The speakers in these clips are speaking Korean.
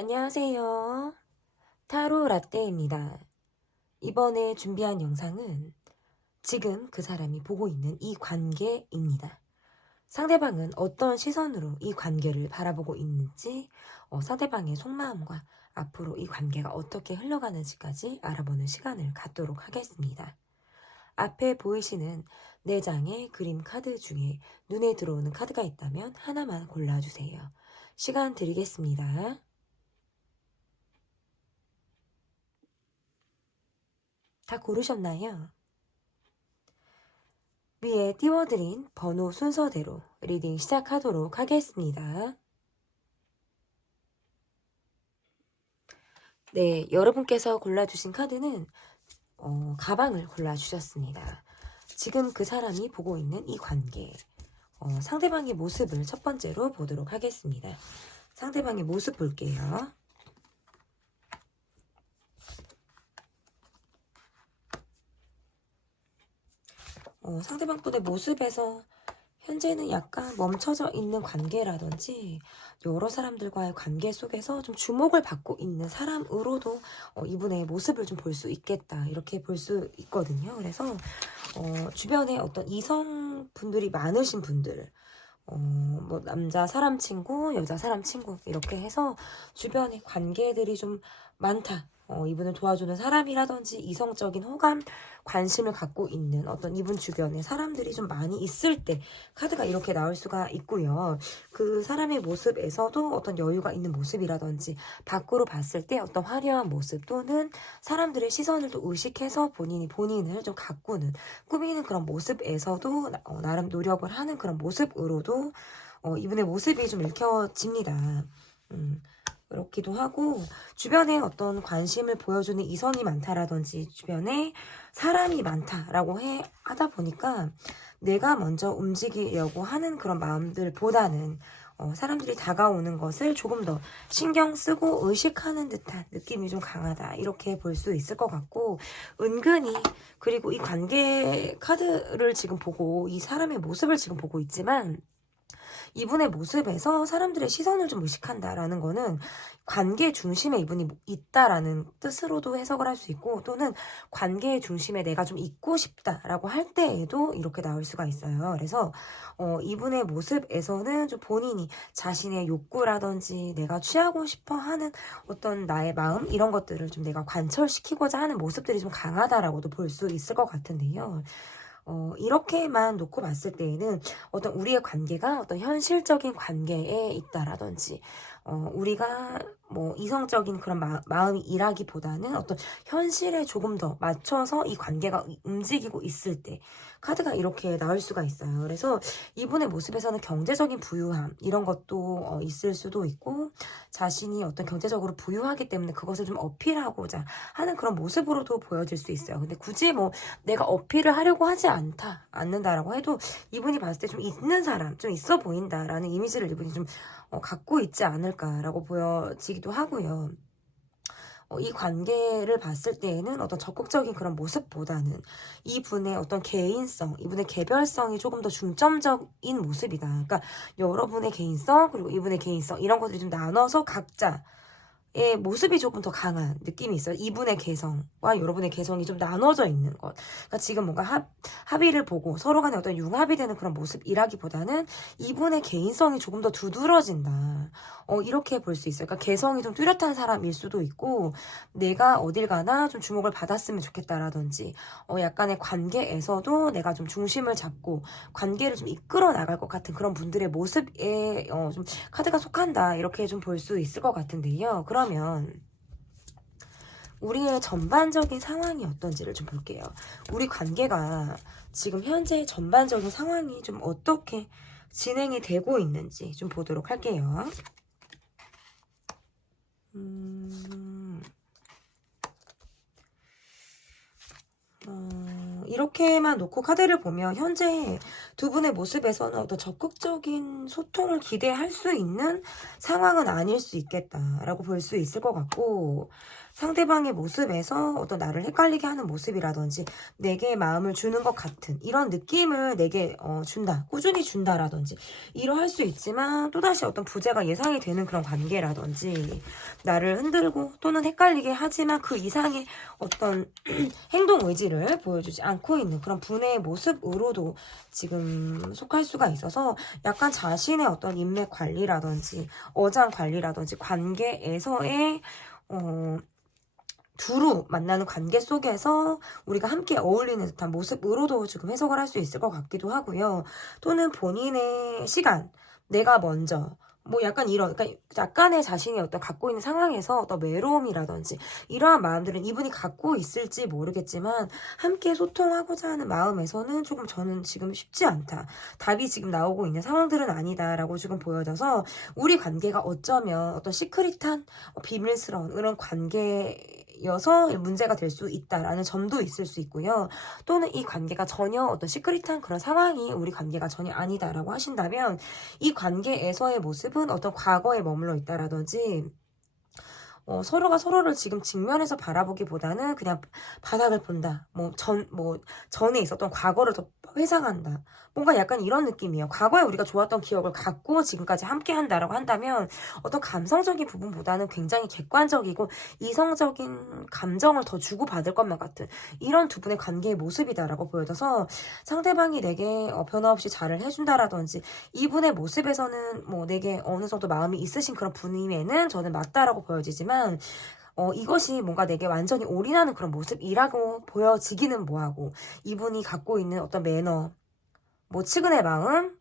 안녕하세요. 타로 라떼입니다. 이번에 준비한 영상은 지금 그 사람이 보고 있는 이 관계입니다. 상대방은 어떤 시선으로 이 관계를 바라보고 있는지, 상대방의 속마음과 앞으로 이 관계가 어떻게 흘러가는지까지 알아보는 시간을 갖도록 하겠습니다. 앞에 보이시는 4장의 그림 카드 중에 눈에 들어오는 카드가 있다면 하나만 골라주세요. 시간 드리겠습니다. 다 고르셨나요? 위에 띄워드린 번호 순서대로 리딩 시작하도록 하겠습니다. 네, 여러분께서 골라주신 카드는 가방을 골라주셨습니다. 지금 그 사람이 보고 있는 이 관계, 상대방의 모습을 첫 번째로 보도록 하겠습니다. 상대방의 모습 볼게요. 상대방 분의 모습에서 현재는 약간 멈춰져 있는 관계라든지 여러 사람들과의 관계 속에서 좀 주목을 받고 있는 사람으로도 이분의 모습을 좀 볼 수 있겠다, 이렇게 볼 수 있거든요. 그래서 주변에 어떤 이성분들이 많으신 분들, 뭐 남자 사람 친구, 여자 사람 친구 이렇게 해서 주변에 관계들이 좀 많다. 이분을 도와주는 사람이라든지 이성적인 호감, 관심을 갖고 있는 어떤 이분 주변에 사람들이 좀 많이 있을 때 카드가 이렇게 나올 수가 있고요. 그 사람의 모습에서도 어떤 여유가 있는 모습이라든지 밖으로 봤을 때 어떤 화려한 모습 또는 사람들의 시선을 또 의식해서 본인을 좀 가꾸는, 꾸미는 그런 모습에서도 나름 노력을 하는 그런 모습으로도 이분의 모습이 좀 읽혀집니다. 그렇기도 하고, 주변에 어떤 관심을 보여주는 이성이 많다라든지 주변에 사람이 많다라고 하다 보니까 내가 먼저 움직이려고 하는 그런 마음들보다는 사람들이 다가오는 것을 조금 더 신경 쓰고 의식하는 듯한 느낌이 좀 강하다, 이렇게 볼 수 있을 것 같고, 은근히, 그리고 이 관계 카드를 지금 보고 이 사람의 모습을 지금 보고 있지만 이분의 모습에서 사람들의 시선을 좀 의식한다라는 거는 관계 중심에 이분이 있다라는 뜻으로도 해석을 할 수 있고, 또는 관계의 중심에 내가 좀 있고 싶다라고 할 때에도 이렇게 나올 수가 있어요. 그래서 이분의 모습에서는 좀 본인이 자신의 욕구라든지 내가 취하고 싶어 하는 어떤 나의 마음, 이런 것들을 좀 내가 관철시키고자 하는 모습들이 좀 강하다라고도 볼 수 있을 것 같은데요. 이렇게만 놓고 봤을 때에는 어떤 우리의 관계가 어떤 현실적인 관계에 있다라든지, 우리가 뭐 이성적인 그런 마음이 일하기보다는 어떤 현실에 조금 더 맞춰서 이 관계가 움직이고 있을 때 카드가 이렇게 나올 수가 있어요. 그래서 이분의 모습에서는 경제적인 부유함, 이런 것도 있을 수도 있고, 자신이 어떤 경제적으로 부유하기 때문에 그것을 좀 어필하고자 하는 그런 모습으로도 보여질 수 있어요. 근데 굳이 뭐 내가 어필을 하려고 하지 않는다라고 해도 이분이 봤을 때 좀 있는 사람, 좀 있어 보인다라는 이미지를 이분이 좀 갖고 있지 않을까라고 보여지기도 하고요. 이 관계를 봤을 때에는 어떤 적극적인 그런 모습보다는 이분의 어떤 개인성, 이분의 개별성이 조금 더 중점적인 모습이다. 그러니까 여러분의 개인성, 그리고 이분의 개인성, 이런 것들이 좀 나눠서 각자 의 모습이 조금 더 강한 느낌이 있어요. 이분의 개성과 여러분의 개성이 좀 나눠져 있는 것. 그러니까 지금 뭔가 합의를 보고 서로 간에 어떤 융합이 되는 그런 모습이라기보다는 이분의 개인성이 조금 더 두드러진다, 이렇게 볼 수 있어요. 그러니까 개성이 좀 뚜렷한 사람일 수도 있고, 내가 어딜 가나 좀 주목을 받았으면 좋겠다라든지, 약간의 관계에서도 내가 좀 중심을 잡고 관계를 좀 이끌어 나갈 것 같은 그런 분들의 모습에 좀 카드가 속한다, 이렇게 좀 볼 수 있을 것 같은데요. 그러면 우리의 전반적인 상황이 어떤지를 좀 볼게요. 우리 관계가 지금 현재 전반적인 상황이 좀 어떻게 진행이 되고 있는지 좀 보도록 할게요. 이렇게만 놓고 카드를 보면 현재 두 분의 모습에서는 어떤 적극적인 소통을 기대할 수 있는 상황은 아닐 수 있겠다라고 볼 수 있을 것 같고, 상대방의 모습에서 어떤 나를 헷갈리게 하는 모습이라든지 내게 마음을 주는 것 같은 이런 느낌을 내게 준다. 꾸준히 준다라든지 이러할 수 있지만 또다시 어떤 부재가 예상이 되는 그런 관계라든지 나를 흔들고 또는 헷갈리게 하지만 그 이상의 어떤 행동 의지를 보여주지 않고 있는 그런 분의 모습으로도 지금 속할 수가 있어서 약간 자신의 어떤 인맥 관리라든지 어장 관리라든지 관계에서의 두루 만나는 관계 속에서 우리가 함께 어울리는 듯한 모습으로도 지금 해석을 할 수 있을 것 같기도 하고요. 또는 본인의 시간, 내가 먼저 뭐 약간 이런, 그러니까 약간의 자신이 어떤 갖고 있는 상황에서 어떤 외로움이라든지 이러한 마음들은 이분이 갖고 있을지 모르겠지만 함께 소통하고자 하는 마음에서는 조금 저는 지금 쉽지 않다. 답이 지금 나오고 있는 상황들은 아니다라고 지금 보여져서 우리 관계가 어쩌면 어떤 시크릿한 비밀스러운 그런 관계여서 문제가 될 수 있다라는 점도 있을 수 있고요. 또는 이 관계가 전혀 어떤 시크릿한 그런 상황이 우리 관계가 전혀 아니다라고 하신다면 이 관계에서의 모습은 어떤 과거에 머물러 있다라든지 서로가 서로를 지금 직면해서 바라보기보다는 그냥 바닥을 본다. 전에 있었던 과거를 더 회상한다. 뭔가 약간 이런 느낌이에요. 과거에 우리가 좋았던 기억을 갖고 지금까지 함께 한다라고 한다면 어떤 감성적인 부분보다는 굉장히 객관적이고 이성적인 감정을 더 주고받을 것만 같은 이런 두 분의 관계의 모습이다라고 보여져서 상대방이 내게 변화 없이 잘을 해준다라든지 이분의 모습에서는 내게 어느 정도 마음이 있으신 그런 분임에는 저는 맞다라고 보여지지만 이것이 뭔가 내게 완전히 올인하는 그런 모습이라고 보여지기는 뭐하고 이분이 갖고 있는 어떤 매너, 측은의 마음,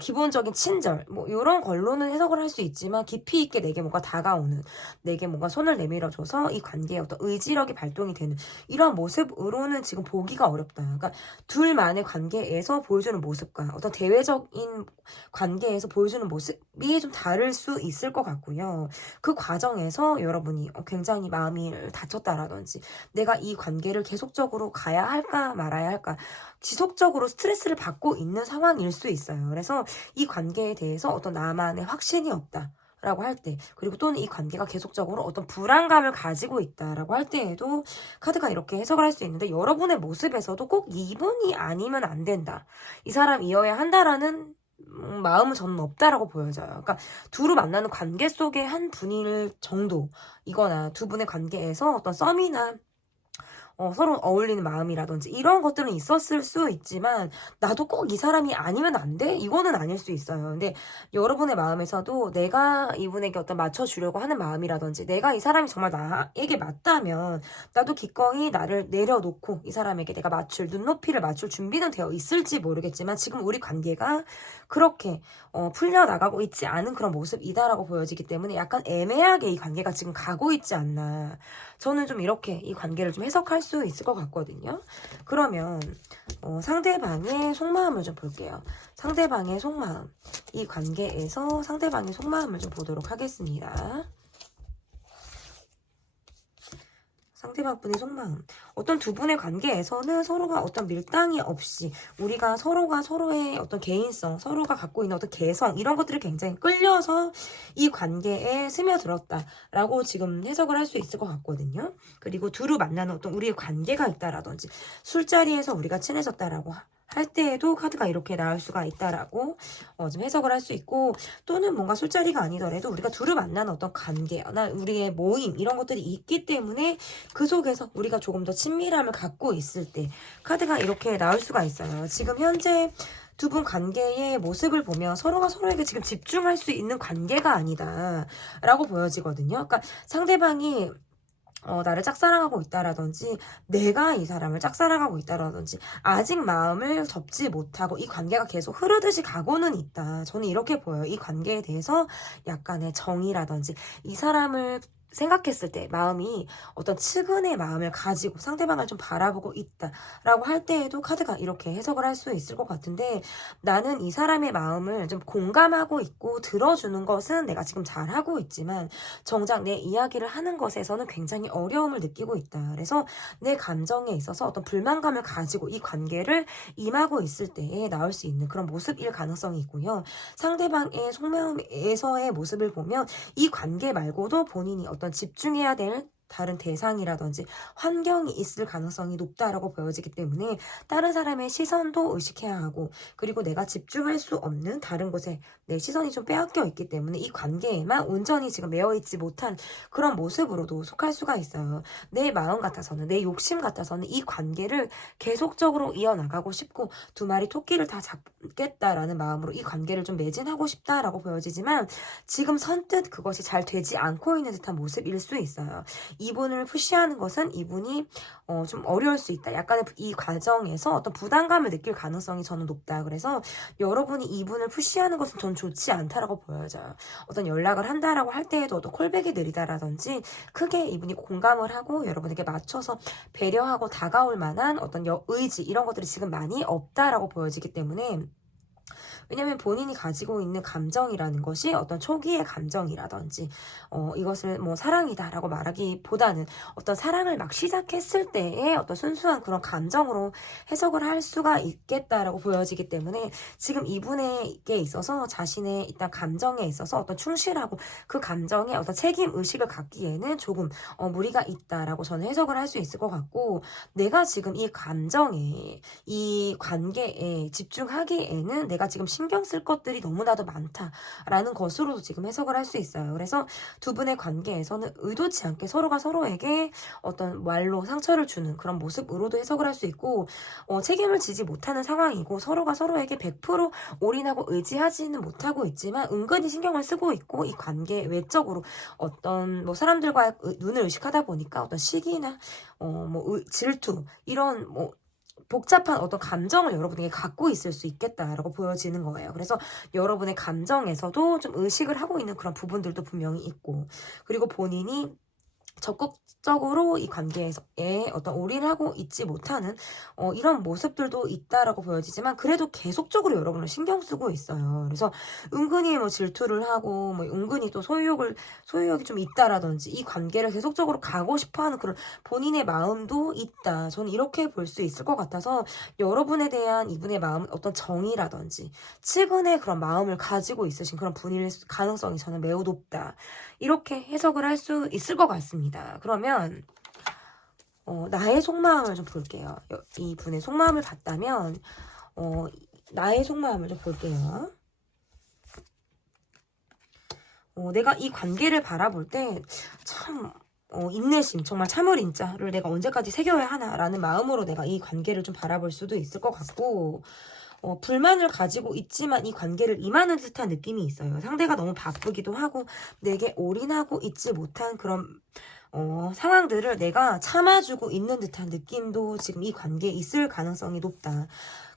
기본적인 친절, 이런 걸로는 해석을 할 수 있지만 깊이 있게 내게 뭔가 다가오는, 내게 뭔가 손을 내밀어줘서 이 관계에 어떤 의지력이 발동이 되는 이런 모습으로는 지금 보기가 어렵다. 그러니까 둘만의 관계에서 보여주는 모습과 어떤 대외적인 관계에서 보여주는 모습이 좀 다를 수 있을 것 같고요. 그 과정에서 여러분이 굉장히 마음이 다쳤다라든지 내가 이 관계를 계속적으로 가야 할까 말아야 할까 지속적으로 스트레스를 받고 있는 상황일 수 있어요. 그래서 이 관계에 대해서 어떤 나만의 확신이 없다. 라고 할 때, 그리고 또는 이 관계가 계속적으로 어떤 불안감을 가지고 있다라고 할 때에도 카드가 이렇게 해석을 할 수 있는데 여러분의 모습에서도 꼭 이분이 아니면 안 된다. 이 사람이어야 한다라는 마음은 저는 없다라고 보여져요. 그러니까 두루 만나는 관계 속의 한 분일 정도이거나 두 분의 관계에서 어떤 썸이나 서로 어울리는 마음이라든지 이런 것들은 있었을 수 있지만 나도 꼭 이 사람이 아니면 안 돼? 이거는 아닐 수 있어요. 근데 여러분의 마음에서도 내가 이분에게 어떤 맞춰주려고 하는 마음이라든지 내가 이 사람이 정말 나에게 맞다면 나도 기꺼이 나를 내려놓고 이 사람에게 내가 눈높이를 맞출 준비는 되어 있을지 모르겠지만 지금 우리 관계가 그렇게 풀려나가고 있지 않은 그런 모습이다라고 보여지기 때문에 약간 애매하게 이 관계가 지금 가고 있지 않나. 저는 좀 이렇게 이 관계를 좀 해석할 수 있을 것 같거든요. 그러면 상대방의 속마음을 좀 볼게요. 상대방의 속마음. 이 관계에서 상대방의 속마음을 좀 보도록 하겠습니다. 상대방 분의 속마음. 어떤 두 분의 관계에서는 서로가 어떤 밀당이 없이 우리가 서로가 서로의 어떤 개인성, 서로가 갖고 있는 어떤 개성 이런 것들을 굉장히 끌려서 이 관계에 스며들었다라고 지금 해석을 할 수 있을 것 같거든요. 그리고 두루 만나는 어떤 우리의 관계가 있다라든지 술자리에서 우리가 친해졌다라고 할 때에도 카드가 이렇게 나올 수가 있다라고 좀 해석을 할 수 있고 또는 뭔가 술자리가 아니더라도 우리가 두루 만나는 어떤 관계나 우리의 모임 이런 것들이 있기 때문에 그 속에서 우리가 조금 더 친밀함을 갖고 있을 때 카드가 이렇게 나올 수가 있어요. 지금 현재 두 분 관계의 모습을 보면 서로가 서로에게 지금 집중할 수 있는 관계가 아니다 라고 보여지거든요. 그러니까 상대방이 나를 짝사랑하고 있다라든지 내가 이 사람을 짝사랑하고 있다라든지 아직 마음을 접지 못하고 이 관계가 계속 흐르듯이 가고는 있다. 저는 이렇게 보여요. 이 관계에 대해서 약간의 정이라든지 이 사람을 생각했을 때 마음이 어떤 측은의 마음을 가지고 상대방을 좀 바라보고 있다라고 할 때에도 카드가 이렇게 해석을 할 수 있을 것 같은데 나는 이 사람의 마음을 좀 공감하고 있고 들어주는 것은 내가 지금 잘하고 있지만 정작 내 이야기를 하는 것에서는 굉장히 어려움을 느끼고 있다. 그래서 내 감정에 있어서 어떤 불만감을 가지고 이 관계를 임하고 있을 때에 나올 수 있는 그런 모습일 가능성이 있고요. 상대방의 속마음에서의 모습을 보면 이 관계 말고도 본인이 어떤 집중해야 될 다른 대상이라든지 환경이 있을 가능성이 높다라고 보여지기 때문에 다른 사람의 시선도 의식해야 하고, 그리고 내가 집중할 수 없는 다른 곳에 내 시선이 좀 빼앗겨 있기 때문에 이 관계에만 온전히 지금 매여 있지 못한 그런 모습으로도 속할 수가 있어요. 내 마음 같아서는, 내 욕심 같아서는 이 관계를 계속적으로 이어나가고 싶고 두 마리 토끼를 다 잡겠다라는 마음으로 이 관계를 좀 매진하고 싶다라고 보여지지만, 지금 선뜻 그것이 잘 되지 않고 있는 듯한 모습일 수 있어요. 이분을 푸시하는 것은 이분이 좀 어려울 수 있다. 약간의 이 과정에서 어떤 부담감을 느낄 가능성이 저는 높다. 그래서 여러분이 이분을 푸시하는 것은 전 좋지 않다라고 보여져요. 어떤 연락을 한다라고 할 때에도 어떤 콜백이 느리다라든지 크게 이분이 공감을 하고 여러분에게 맞춰서 배려하고 다가올 만한 어떤 의지, 이런 것들이 지금 많이 없다라고 보여지기 때문에, 왜냐면 본인이 가지고 있는 감정이라는 것이 어떤 초기의 감정이라든지 이것을 뭐 사랑이다라고 말하기보다는 어떤 사랑을 막 시작했을 때의 어떤 순수한 그런 감정으로 해석을 할 수가 있겠다라고 보여지기 때문에, 지금 이분에게 있어서 자신의 일단 감정에 있어서 어떤 충실하고 그 감정에 어떤 책임 의식을 갖기에는 조금 무리가 있다라고 저는 해석을 할 수 있을 것 같고, 내가 지금 이 감정에, 이 관계에 집중하기에는 내가 지금 신경 쓸 것들이 너무나도 많다라는 것으로도 지금 해석을 할 수 있어요. 그래서 두 분의 관계에서는 의도치 않게 서로가 서로에게 어떤 말로 상처를 주는 그런 모습으로도 해석을 할 수 있고, 책임을 지지 못하는 상황이고 서로가 서로에게 100% 올인하고 의지하지는 못하고 있지만 은근히 신경을 쓰고 있고, 이 관계 외적으로 어떤 뭐 사람들과의 눈을 의식하다 보니까 어떤 시기나 질투, 이런 복잡한 어떤 감정을 여러분에게 갖고 있을 수 있겠다라고 보여지는 거예요. 그래서 여러분의 감정에서도 좀 의식을 하고 있는 그런 부분들도 분명히 있고, 그리고 본인이 적극적으로 이 관계에 어떤 올인을 하고 있지 못하는 이런 모습들도 있다라고 보여지지만, 그래도 계속적으로 여러분을 신경 쓰고 있어요. 그래서 은근히 뭐 질투를 하고 은근히 또 소유욕이 좀 있다라든지 이 관계를 계속적으로 가고 싶어하는 그런 본인의 마음도 있다. 저는 이렇게 볼 수 있을 것 같아서, 여러분에 대한 이분의 마음은 어떤 정이라든지 측은의 그런 마음을 가지고 있으신 그런 분일 가능성이 저는 매우 높다. 이렇게 해석을 할 수 있을 것 같습니다. 그러면 나의 속마음을 좀 볼게요. 이 분의 속마음을 봤다면 나의 속마음을 좀 볼게요. 내가 이 관계를 바라볼 때 참 인내심, 정말 참을 인자를 내가 언제까지 새겨야 하나라는 마음으로 내가 이 관계를 좀 바라볼 수도 있을 것 같고, 불만을 가지고 있지만 이 관계를 임하는 듯한 느낌이 있어요. 상대가 너무 바쁘기도 하고 내게 올인하고 있지 못한 그런 상황들을 내가 참아주고 있는 듯한 느낌도 지금 이 관계에 있을 가능성이 높다.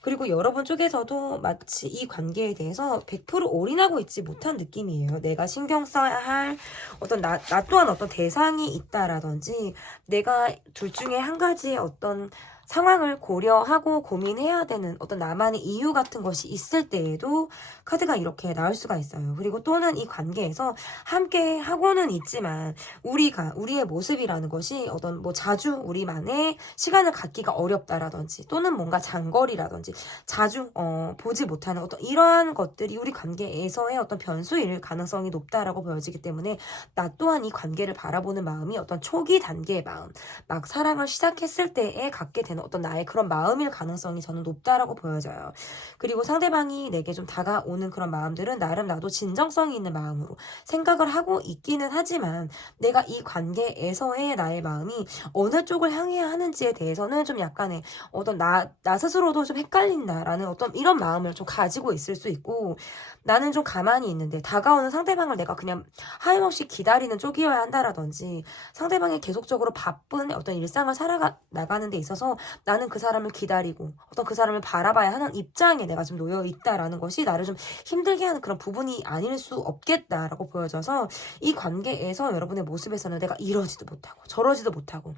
그리고 여러분 쪽에서도 마치 이 관계에 대해서 100% 올인하고 있지 못한 느낌이에요. 내가 신경 써야 할 어떤 나 또한 어떤 대상이 있다라든지, 내가 둘 중에 한 가지의 어떤 상황을 고려하고 고민해야 되는 어떤 나만의 이유 같은 것이 있을 때에도 카드가 이렇게 나올 수가 있어요. 그리고 또는 이 관계에서 함께 하고는 있지만 우리의 모습이라는 것이 어떤 자주 우리만의 시간을 갖기가 어렵다라든지, 또는 뭔가 장거리라든지 자주 보지 못하는 어떤 이러한 것들이 우리 관계에서의 어떤 변수일 가능성이 높다라고 보여지기 때문에, 나 또한 이 관계를 바라보는 마음이 어떤 초기 단계의 마음, 막 사랑을 시작했을 때에 갖게 되는 어떤 나의 그런 마음일 가능성이 저는 높다라고 보여져요. 그리고 상대방이 내게 좀 다가오는 그런 마음들은 나름 나도 진정성이 있는 마음으로 생각을 하고 있기는 하지만, 내가 이 관계에서의 나의 마음이 어느 쪽을 향해야 하는지에 대해서는 좀 약간의 어떤 나 스스로도 좀 헷갈린다라는 어떤 이런 마음을 좀 가지고 있을 수 있고, 나는 좀 가만히 있는데 다가오는 상대방을 내가 그냥 하염없이 기다리는 쪽이어야 한다라든지, 상대방이 계속적으로 바쁜 어떤 일상을 살아나가는 데 있어서 나는 그 사람을 기다리고 어떤 그 사람을 바라봐야 하는 입장에 내가 좀 놓여 있다라는 것이 나를 좀 힘들게 하는 그런 부분이 아닐 수 없겠다라고 보여져서, 이 관계에서 여러분의 모습에서는 내가 이러지도 못하고 저러지도 못하고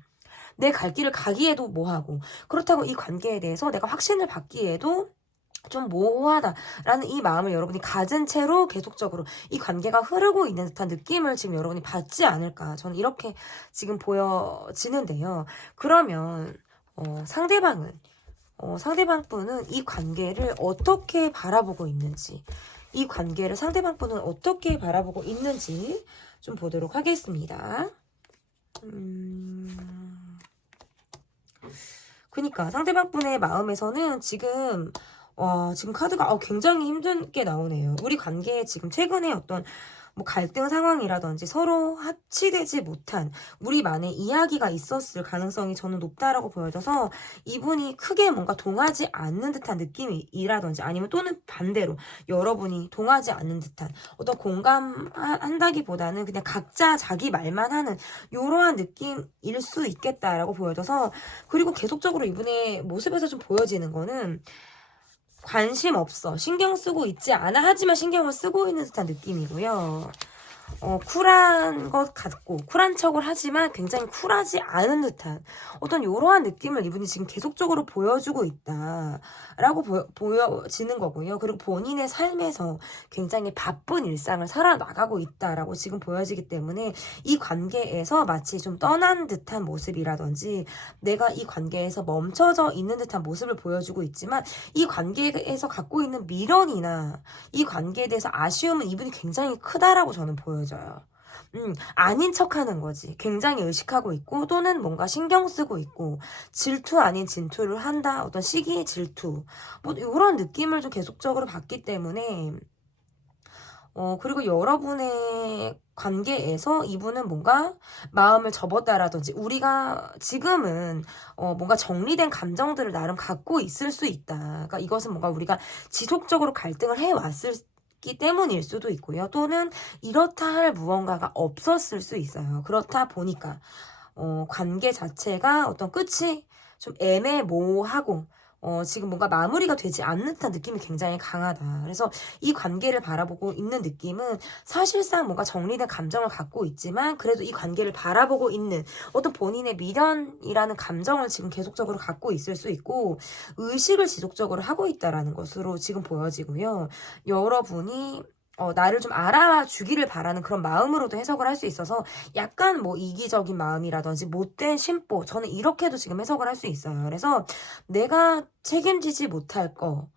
내 갈 길을 가기에도 뭐하고, 그렇다고 이 관계에 대해서 내가 확신을 받기에도 좀 모호하다라는 이 마음을 여러분이 가진 채로 계속적으로 이 관계가 흐르고 있는 듯한 느낌을 지금 여러분이 받지 않을까, 저는 이렇게 지금 보여지는데요. 그러면 상대방 분은 이 관계를 어떻게 바라보고 있는지, 이 관계를 상대방 분은 어떻게 바라보고 있는지 좀 보도록 하겠습니다. 그니까 상대방 분의 마음에서는 지금 지금 카드가 굉장히 힘들게 나오네요. 우리 관계에 지금 최근에 어떤 뭐 갈등 상황이라든지 서로 합치되지 못한 우리만의 이야기가 있었을 가능성이 저는 높다라고 보여져서 이분이 크게 뭔가 동하지 않는 듯한 느낌이라든지 아니면 또는 반대로 여러분이 동하지 않는 듯한 어떤 공감한다기보다는 그냥 각자 자기 말만 하는 이러한 느낌일 수 있겠다라고 보여져서 그리고 계속적으로 이분의 모습에서 좀 보여지는 거는 관심 없어. 신경 쓰고 있지 않아. 하지만 신경을 쓰고 있는 듯한 느낌이고요. 쿨한 것 같고 쿨한 척을 하지만 굉장히 쿨하지 않은 듯한 어떤 이러한 느낌을 이분이 지금 계속적으로 보여주고 있다라고 보여지는 거고요. 그리고 본인의 삶에서 굉장히 바쁜 일상을 살아나가고 있다라고 지금 보여지기 때문에 이 관계에서 마치 좀 떠난 듯한 모습이라든지 내가 이 관계에서 멈춰져 있는 듯한 모습을 보여주고 있지만 이 관계에서 갖고 있는 미련이나 이 관계에 대해서 아쉬움은 이분이 굉장히 크다라고 저는 보여져요. 아닌 척 하는 거지. 굉장히 의식하고 있고, 또는 뭔가 신경 쓰고 있고, 질투 아닌 진투를 한다. 어떤 시기의 질투. 뭐, 이런 느낌을 좀 계속적으로 받기 때문에, 그리고 여러분의 관계에서 이분은 뭔가 마음을 접었다라든지, 우리가 지금은, 뭔가 정리된 감정들을 나름 갖고 있을 수 있다. 그러니까 이것은 뭔가 우리가 지속적으로 갈등을 해왔을 때문일 수도 있고요. 또는 이렇다 할 무언가가 없었을 수 있어요. 그렇다 보니까 관계 자체가 어떤 끝이 좀 애매모호하고 지금 뭔가 마무리가 되지 않는 듯한 느낌이 굉장히 강하다. 그래서 이 관계를 바라보고 있는 느낌은 사실상 뭔가 정리된 감정을 갖고 있지만 그래도 이 관계를 바라보고 있는 어떤 본인의 미련이라는 감정을 지금 계속적으로 갖고 있을 수 있고 의식을 지속적으로 하고 있다라는 것으로 지금 보여지고요. 여러분이 나를 좀 알아주기를 바라는 그런 마음으로도 해석을 할 수 있어서 약간 뭐 이기적인 마음이라든지 못된 심보 저는 이렇게도 지금 해석을 할 수 있어요. 그래서 내가 책임지지 못할 거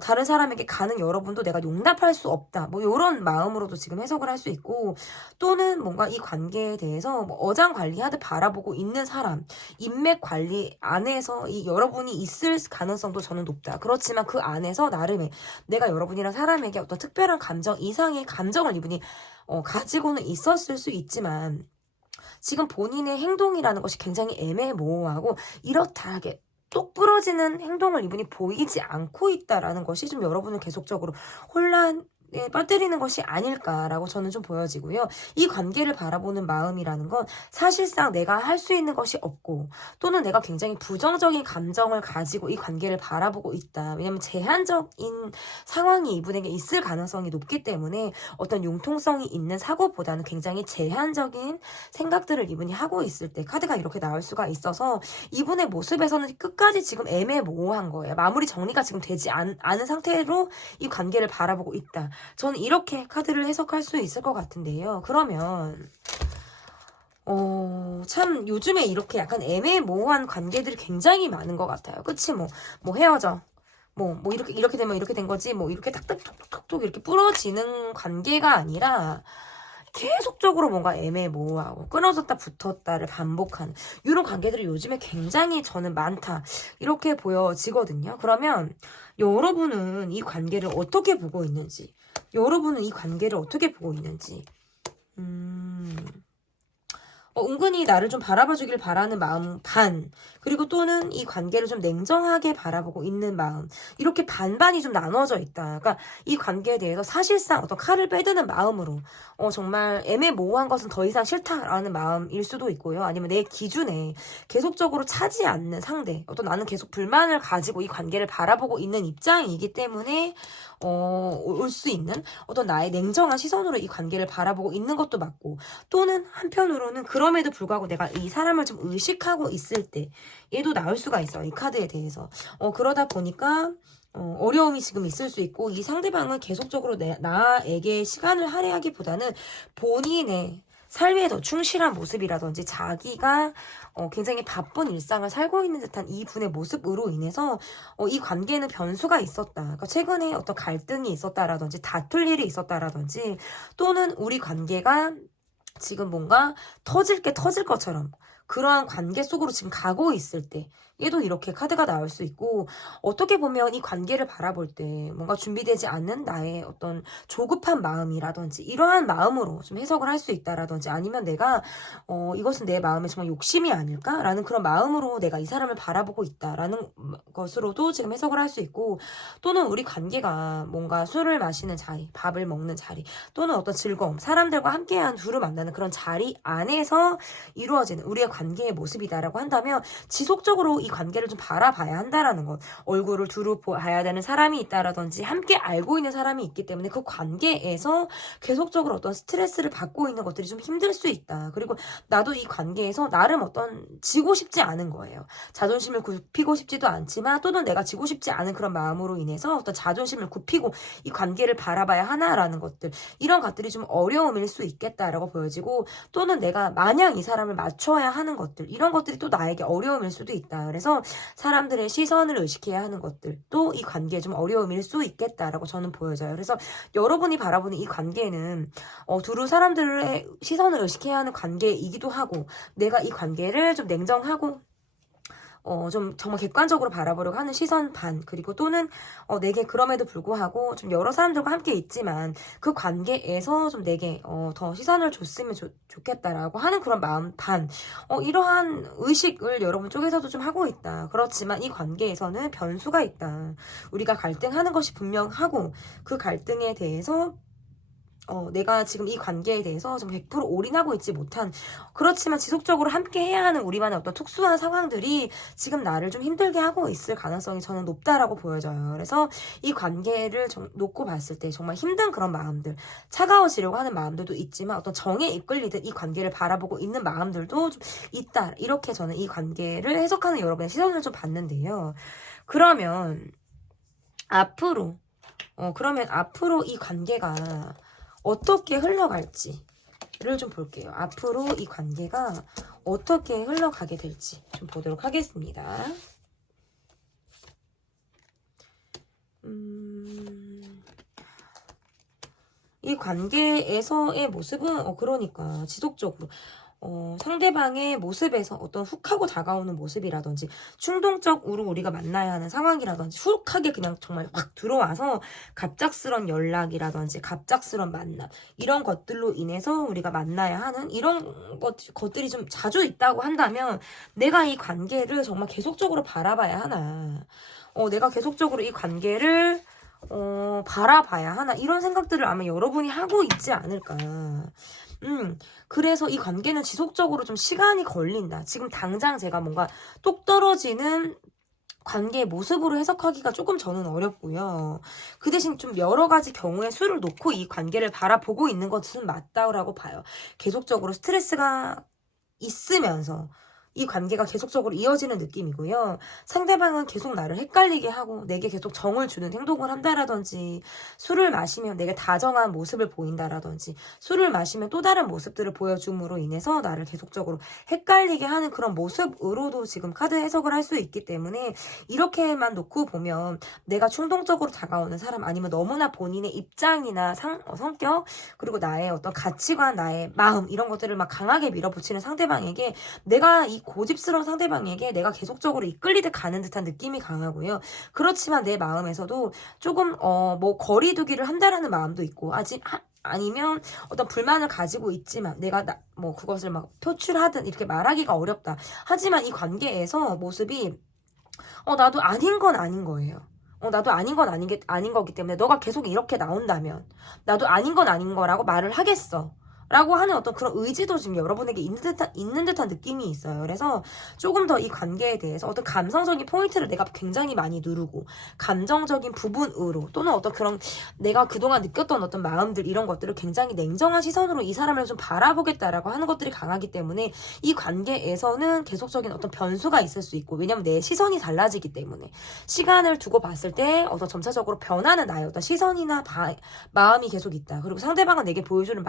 다른 사람에게 가는 여러분도 내가 용납할 수 없다. 뭐 이런 마음으로도 지금 해석을 할 수 있고 또는 뭔가 이 관계에 대해서 뭐 어장 관리하듯 바라보고 있는 사람 인맥 관리 안에서 이 여러분이 있을 가능성도 저는 높다. 그렇지만 그 안에서 나름의 내가 여러분이랑 사람에게 어떤 특별한 감정 이상의 감정을 이분이 가지고는 있었을 수 있지만 지금 본인의 행동이라는 것이 굉장히 애매모호하고 이렇다하게 똑 부러지는 행동을 이분이 보이지 않고 있다라는 것이 좀 여러분을 계속적으로 혼란에 빠뜨리는 것이 아닐까라고 저는 좀 보여지고요. 이 관계를 바라보는 마음이라는 건 사실상 내가 할 수 있는 것이 없고 또는 내가 굉장히 부정적인 감정을 가지고 이 관계를 바라보고 있다. 왜냐하면 제한적인 상황이 이분에게 있을 가능성이 높기 때문에 어떤 융통성이 있는 사고보다는 굉장히 제한적인 생각들을 이분이 하고 있을 때 카드가 이렇게 나올 수가 있어서 이분의 모습에서는 끝까지 지금 애매모호한 거예요. 마무리 정리가 지금 되지 않은 상태로 이 관계를 바라보고 있다. 저는 이렇게 카드를 해석할 수 있을 것 같은데요. 그러면 참 요즘에 이렇게 약간 애매모호한 관계들이 굉장히 많은 것 같아요. 그치? 뭐 헤어져. 뭐 이렇게 되면 이렇게 된 거지. 뭐 이렇게 탁탁 톡톡톡 이렇게 부러지는 관계가 아니라 계속적으로 뭔가 애매모호하고 끊어졌다 붙었다를 반복하는 이런 관계들이 요즘에 굉장히 저는 많다. 이렇게 보여지거든요. 그러면 여러분은 이 관계를 어떻게 보고 있는지 여러분은 이 관계를 어떻게 보고 있는지 은근히 나를 좀 바라봐주길 바라는 마음 반 그리고 또는 이 관계를 좀 냉정하게 바라보고 있는 마음 이렇게 반반이 좀 나눠져 있다. 그러니까 이 관계에 대해서 사실상 어떤 칼을 빼드는 마음으로 정말 애매모호한 것은 더 이상 싫다라는 마음일 수도 있고요. 아니면 내 기준에 계속적으로 차지 않는 상대 어떤 나는 계속 불만을 가지고 이 관계를 바라보고 있는 입장이기 때문에 올 수 있는 어떤 나의 냉정한 시선으로 이 관계를 바라보고 있는 것도 맞고 또는 한편으로는 그럼에도 불구하고 내가 이 사람을 좀 의식하고 있을 때 얘도 나올 수가 있어. 이 카드에 대해서. 그러다 보니까 어려움이 지금 있을 수 있고 이 상대방은 계속적으로 나에게 시간을 할애하기보다는 본인의 삶에 더 충실한 모습이라든지 자기가 굉장히 바쁜 일상을 살고 있는 듯한 이분의 모습으로 인해서 이 관계에는 변수가 있었다. 그러니까 최근에 어떤 갈등이 있었다라든지 다툴 일이 있었다라든지 또는 우리 관계가 지금 뭔가 터질 게 터질 것처럼 그러한 관계 속으로 지금 가고 있을 때 얘도 이렇게 카드가 나올 수 있고, 어떻게 보면 이 관계를 바라볼 때 뭔가 준비되지 않는 나의 어떤 조급한 마음이라든지 이러한 마음으로 좀 해석을 할 수 있다라든지, 아니면 내가 이것은 내 마음의 정말 욕심이 아닐까라는 그런 마음으로 내가 이 사람을 바라보고 있다라는 것으로도 지금 해석을 할 수 있고, 또는 우리 관계가 뭔가 술을 마시는 자리, 밥을 먹는 자리, 또는 어떤 즐거움, 사람들과 함께한 둘을 만나는 그런 자리 안에서 이루어지는 우리의 관계의 모습이다라고 한다면, 지속적으로 이 관계를 좀 바라봐야 한다라는 것. 얼굴을 두루 봐야 되는 사람이 있다라든지 함께 알고 있는 사람이 있기 때문에 그 관계에서 계속적으로 어떤 스트레스를 받고 있는 것들이 좀 힘들 수 있다. 그리고 나도 이 관계에서 나름 어떤 지고 싶지 않은 거예요. 자존심을 굽히고 싶지도 않지만, 또는 내가 지고 싶지 않은 그런 마음으로 인해서 어떤 자존심을 굽히고 이 관계를 바라봐야 하나라는 것들, 이런 것들이 좀 어려움일 수 있겠다라고 보여지고, 또는 내가 마냥 이 사람을 맞춰야 하는 것들, 이런 것들이 또 나에게 어려움일 수도 있다. 그래서 사람들의 시선을 의식해야 하는 것들도 이 관계에 좀 어려움일 수 있겠다라고 저는 보여져요. 그래서 여러분이 바라보는 이 관계는 두루 사람들의 시선을 의식해야 하는 관계이기도 하고, 내가 이 관계를 좀 냉정하고 좀 정말 객관적으로 바라보려고 하는 시선 반, 그리고 또는 내게 그럼에도 불구하고 좀 여러 사람들과 함께 있지만 그 관계에서 좀 내게 더 시선을 줬으면 좋겠다라고 하는 그런 마음 반, 이러한 의식을 여러분 쪽에서도 좀 하고 있다. 그렇지만 이 관계에서는 변수가 있다. 우리가 갈등하는 것이 분명하고, 그 갈등에 대해서 내가 지금 이 관계에 대해서 좀 100% 올인하고 있지 못한, 그렇지만 지속적으로 함께 해야 하는 우리만의 어떤 특수한 상황들이 지금 나를 좀 힘들게 하고 있을 가능성이 저는 높다라고 보여져요. 그래서 이 관계를 놓고 봤을 때 정말 힘든 그런 마음들, 차가워지려고 하는 마음들도 있지만 어떤 정에 이끌리듯 이 관계를 바라보고 있는 마음들도 좀 있다. 이렇게 저는 이 관계를 해석하는 여러분의 시선을 좀 봤는데요. 그러면 앞으로 이 관계가 어떻게 흘러갈지를 좀 볼게요. 앞으로 이 관계가 어떻게 흘러가게 될지 좀 보도록 하겠습니다. 이 관계에서의 모습은 그러니까 지속적으로 상대방의 모습에서 어떤 훅하고 다가오는 모습이라든지, 충동적으로 우리가 만나야 하는 상황이라든지, 훅하게 그냥 정말 확 들어와서 갑작스런 연락이라든지 갑작스런 만남, 이런 것들로 인해서 우리가 만나야 하는 이런 것들이 좀 자주 있다고 한다면, 내가 이 관계를 정말 계속적으로 바라봐야 하나, 내가 계속적으로 이 관계를 바라봐야 하나, 이런 생각들을 아마 여러분이 하고 있지 않을까. 그래서 이 관계는 지속적으로 좀 시간이 걸린다. 지금 당장 제가 뭔가 똑 떨어지는 관계의 모습으로 해석하기가 조금 저는 어렵고요. 그 대신 좀 여러 가지 경우에 수를 놓고 이 관계를 바라보고 있는 것은 맞다고 봐요. 계속적으로 스트레스가 있으면서 이 관계가 계속적으로 이어지는 느낌이고요. 상대방은 계속 나를 헷갈리게 하고 내게 계속 정을 주는 행동을 한다라든지, 술을 마시면 내게 다정한 모습을 보인다라든지, 술을 마시면 또 다른 모습들을 보여줌으로 인해서 나를 계속적으로 헷갈리게 하는 그런 모습으로도 지금 카드 해석을 할 수 있기 때문에, 이렇게만 놓고 보면 내가 충동적으로 다가오는 사람, 아니면 너무나 본인의 입장이나 성격, 그리고 나의 어떤 가치관, 나의 마음, 이런 것들을 막 강하게 밀어붙이는 상대방에게, 내가 이 고집스러운 상대방에게 내가 계속적으로 이끌리듯 가는 듯한 느낌이 강하고요. 그렇지만 내 마음에서도 조금 거리두기를 한다라는 마음도 있고, 아니면 어떤 불만을 가지고 있지만 내가 그것을 막 표출하든 이렇게 말하기가 어렵다. 하지만 이 관계에서 모습이 나도 아닌 건 아닌 거예요. 나도 아닌 건 아닌 거기 때문에 너가 계속 이렇게 나온다면 나도 아닌 건 아닌 거라고 말을 하겠어. 라고 하는 어떤 그런 의지도 지금 여러분에게 있는 듯한 느낌이 있어요. 그래서 조금 더 이 관계에 대해서 어떤 감성적인 포인트를 내가 굉장히 많이 누르고, 감정적인 부분으로, 또는 어떤 그런 내가 그동안 느꼈던 어떤 마음들, 이런 것들을 굉장히 냉정한 시선으로 이 사람을 좀 바라보겠다라고 하는 것들이 강하기 때문에, 이 관계에서는 계속적인 어떤 변수가 있을 수 있고, 왜냐면 내 시선이 달라지기 때문에 시간을 두고 봤을 때 어떤 점차적으로 변하는 나의 어떤 시선이나 마음이 계속 있다. 그리고 상대방은 내게 보여주는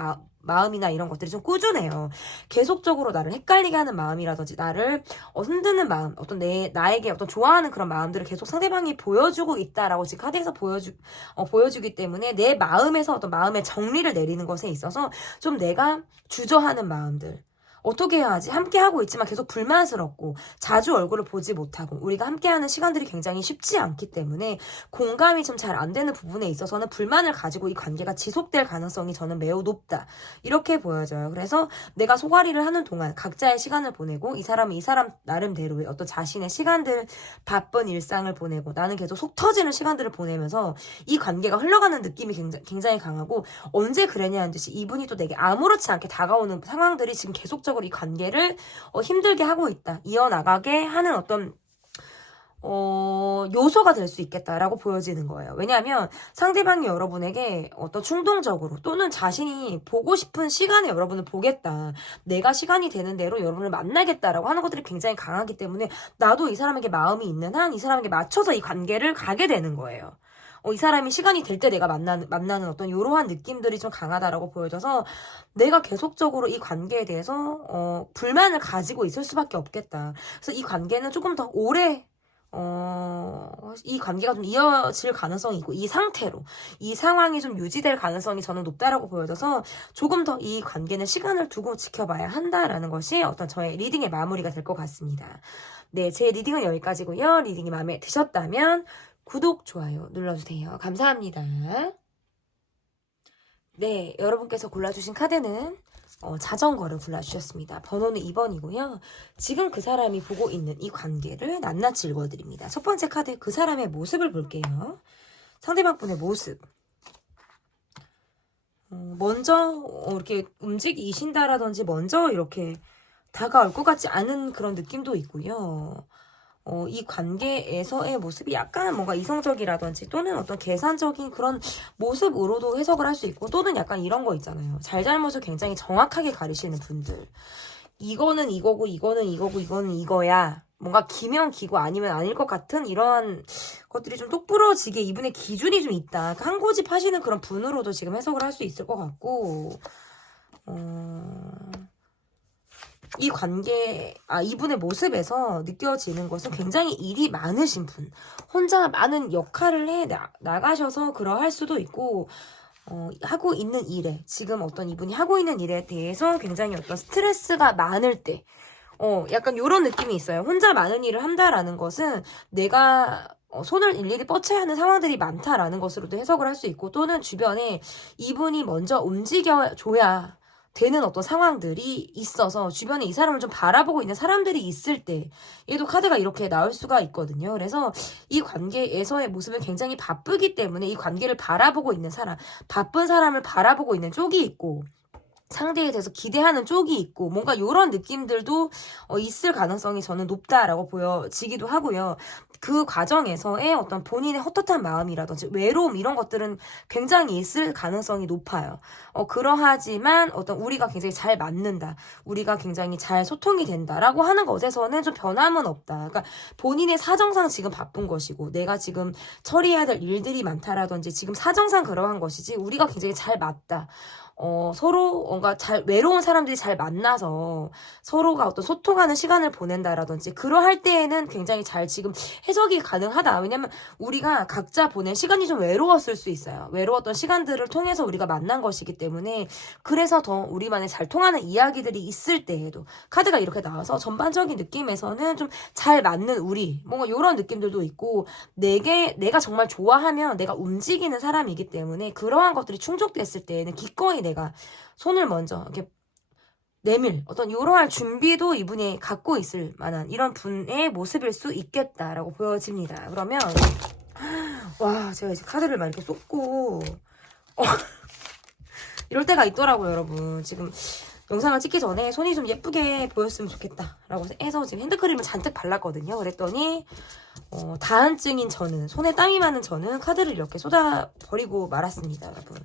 마음 마음이나 이런 것들이 좀 꾸준해요. 계속적으로 나를 헷갈리게 하는 마음이라든지 나를 흔드는 마음, 어떤 나에게 어떤 좋아하는 그런 마음들을 계속 상대방이 보여주고 있다라고 지금 카드에서 보여주기 때문에 내 마음에서 어떤 마음의 정리를 내리는 것에 있어서 좀 내가 주저하는 마음들, 어떻게 해야 하지? 함께하고 있지만 계속 불만스럽고 자주 얼굴을 보지 못하고 우리가 함께하는 시간들이 굉장히 쉽지 않기 때문에 공감이 좀 잘 안 되는 부분에 있어서는 불만을 가지고 이 관계가 지속될 가능성이 저는 매우 높다. 이렇게 보여져요. 그래서 내가 소가리를 하는 동안 각자의 시간을 보내고 이 사람은 이 사람 나름대로의 어떤 자신의 시간들, 바쁜 일상을 보내고 나는 계속 속 터지는 시간들을 보내면서 이 관계가 흘러가는 느낌이 굉장히 강하고 언제 그랬냐는 듯이 이분이 또 내게 아무렇지 않게 다가오는 상황들이 지금 계속적으로 이 관계를 힘들게 하고 있다. 이어나가게 하는 어떤 요소가 될 수 있겠다라고 보여지는 거예요. 왜냐하면 상대방이 여러분에게 어떤 충동적으로 또는 자신이 보고 싶은 시간에 여러분을 보겠다. 내가 시간이 되는 대로 여러분을 만나겠다라고 하는 것들이 굉장히 강하기 때문에 나도 이 사람에게 마음이 있는 한 이 사람에게 맞춰서 이 관계를 가게 되는 거예요. 이 사람이 시간이 될 때 내가 만나는 어떤 이러한 느낌들이 좀 강하다라고 보여져서 내가 계속적으로 이 관계에 대해서 불만을 가지고 있을 수밖에 없겠다. 그래서 이 관계는 조금 더 오래 이 관계가 좀 이어질 가능성이 있고 이 상태로 이 상황이 좀 유지될 가능성이 저는 높다라고 보여져서 조금 더 이 관계는 시간을 두고 지켜봐야 한다라는 것이 어떤 저의 리딩의 마무리가 될 것 같습니다. 네, 제 리딩은 여기까지고요. 리딩이 마음에 드셨다면 구독, 좋아요 눌러주세요. 감사합니다. 네, 여러분께서 골라주신 카드는 자전거를 골라주셨습니다. 번호는 2번이고요. 지금 그 사람이 보고 있는 이 관계를 낱낱이 읽어드립니다. 첫 번째 카드, 그 사람의 모습을 볼게요. 상대방 분의 모습. 먼저 이렇게 움직이신다라든지 먼저 이렇게 다가올 것 같지 않은 그런 느낌도 있고요. 이 관계에서의 모습이 약간 뭔가 이성적이라든지 또는 어떤 계산적인 그런 모습으로도 해석을 할 수 있고 또는 약간 이런 거 있잖아요. 잘잘못을 굉장히 정확하게 가리시는 분들. 이거는 이거고 이거는 이거고 이거는 이거야. 뭔가 기면 기고 아니면 아닐 것 같은 이러한 것들이 좀 똑부러지게 이분의 기준이 좀 있다. 한 고집 하시는 그런 분으로도 지금 해석을 할 수 있을 것 같고 이 관계, 이분의 모습에서 느껴지는 것은 굉장히 일이 많으신 분. 혼자 많은 역할을 나가셔서 그러할 수도 있고, 하고 있는 일에, 지금 어떤 이분이 하고 있는 일에 대해서 굉장히 어떤 스트레스가 많을 때, 약간 이런 느낌이 있어요. 혼자 많은 일을 한다라는 것은 내가 손을 일일이 뻗쳐야 하는 상황들이 많다라는 것으로도 해석을 할 수 있고, 또는 주변에 이분이 먼저 움직여줘야 되는 어떤 상황들이 있어서 주변에 이 사람을 좀 바라보고 있는 사람들이 있을 때 얘도 카드가 이렇게 나올 수가 있거든요. 그래서 이 관계에서의 모습은 굉장히 바쁘기 때문에 이 관계를 바라보고 있는 사람, 바쁜 사람을 바라보고 있는 쪽이 있고 상대에 대해서 기대하는 쪽이 있고 뭔가 이런 느낌들도 있을 가능성이 저는 높다라고 보여지기도 하고요. 그 과정에서의 어떤 본인의 헛헛한 마음이라든지 외로움 이런 것들은 굉장히 있을 가능성이 높아요. 그러하지만 어떤 우리가 굉장히 잘 맞는다. 우리가 굉장히 잘 소통이 된다라고 하는 것에서는 좀 변함은 없다. 그러니까 본인의 사정상 지금 바쁜 것이고 내가 지금 처리해야 될 일들이 많다라든지 지금 사정상 그러한 것이지 우리가 굉장히 잘 맞다. 서로 뭔가 외로운 사람들이 잘 만나서 서로가 어떤 소통하는 시간을 보낸다라든지 그러할 때에는 굉장히 잘 지금 해석이 가능하다. 왜냐면 우리가 각자 보낸 시간이 좀 외로웠을 수 있어요. 외로웠던 시간들을 통해서 우리가 만난 것이기 때문에 그래서 더 우리만의 잘 통하는 이야기들이 있을 때에도 카드가 이렇게 나와서 전반적인 느낌에서는 좀 잘 맞는 우리 뭔가 이런 느낌들도 있고 내가 정말 좋아하면 내가 움직이는 사람이기 때문에 그러한 것들이 충족됐을 때에는 기꺼이 내가 손을 먼저 이렇게 내밀 어떤 이러한 준비도 이분이 갖고 있을 만한 이런 분의 모습일 수 있겠다라고 보여집니다. 그러면 와 제가 이제 카드를 막 이렇게 쏟고 이럴 때가 있더라고요, 여러분. 지금 영상을 찍기 전에 손이 좀 예쁘게 보였으면 좋겠다라고 해서 지금 핸드크림을 잔뜩 발랐거든요. 그랬더니 다한증인 저는 손에 땀이 많은 저는 카드를 이렇게 쏟아버리고 말았습니다, 여러분.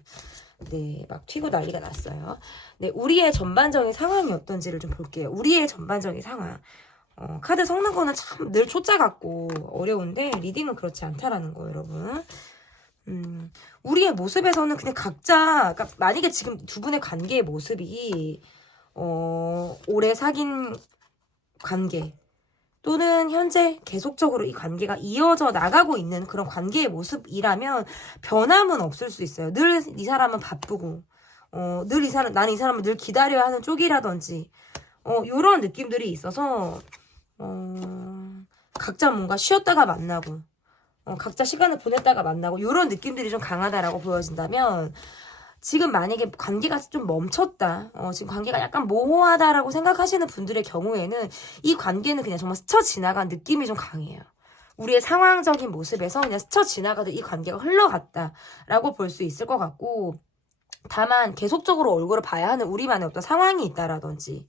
네, 막 튀고 난리가 났어요. 네, 우리의 전반적인 상황이 어떤지를 좀 볼게요. 우리의 전반적인 상황. 카드 섞는 거는 참 늘 초짜 같고 어려운데 리딩은 그렇지 않다라는 거예요, 여러분. 우리의 모습에서는 그냥 각자, 그러니까 만약에 지금 두 분의 관계의 모습이, 오래 사귄 관계, 또는 현재 계속적으로 이 관계가 이어져 나가고 있는 그런 관계의 모습이라면 변함은 없을 수 있어요. 늘 이 사람은 바쁘고, 늘 나는 이 사람을 늘 기다려야 하는 쪽이라든지, 요런 느낌들이 있어서, 각자 뭔가 쉬었다가 만나고, 각자 시간을 보냈다가 만나고 이런 느낌들이 좀 강하다라고 보여진다면 지금 만약에 관계가 좀 멈췄다, 지금 관계가 약간 모호하다라고 생각하시는 분들의 경우에는 이 관계는 그냥 정말 스쳐 지나간 느낌이 좀 강해요. 우리의 상황적인 모습에서 그냥 스쳐 지나가듯 이 관계가 흘러갔다라고 볼 수 있을 것 같고, 다만 계속적으로 얼굴을 봐야 하는 우리만의 어떤 상황이 있다라든지,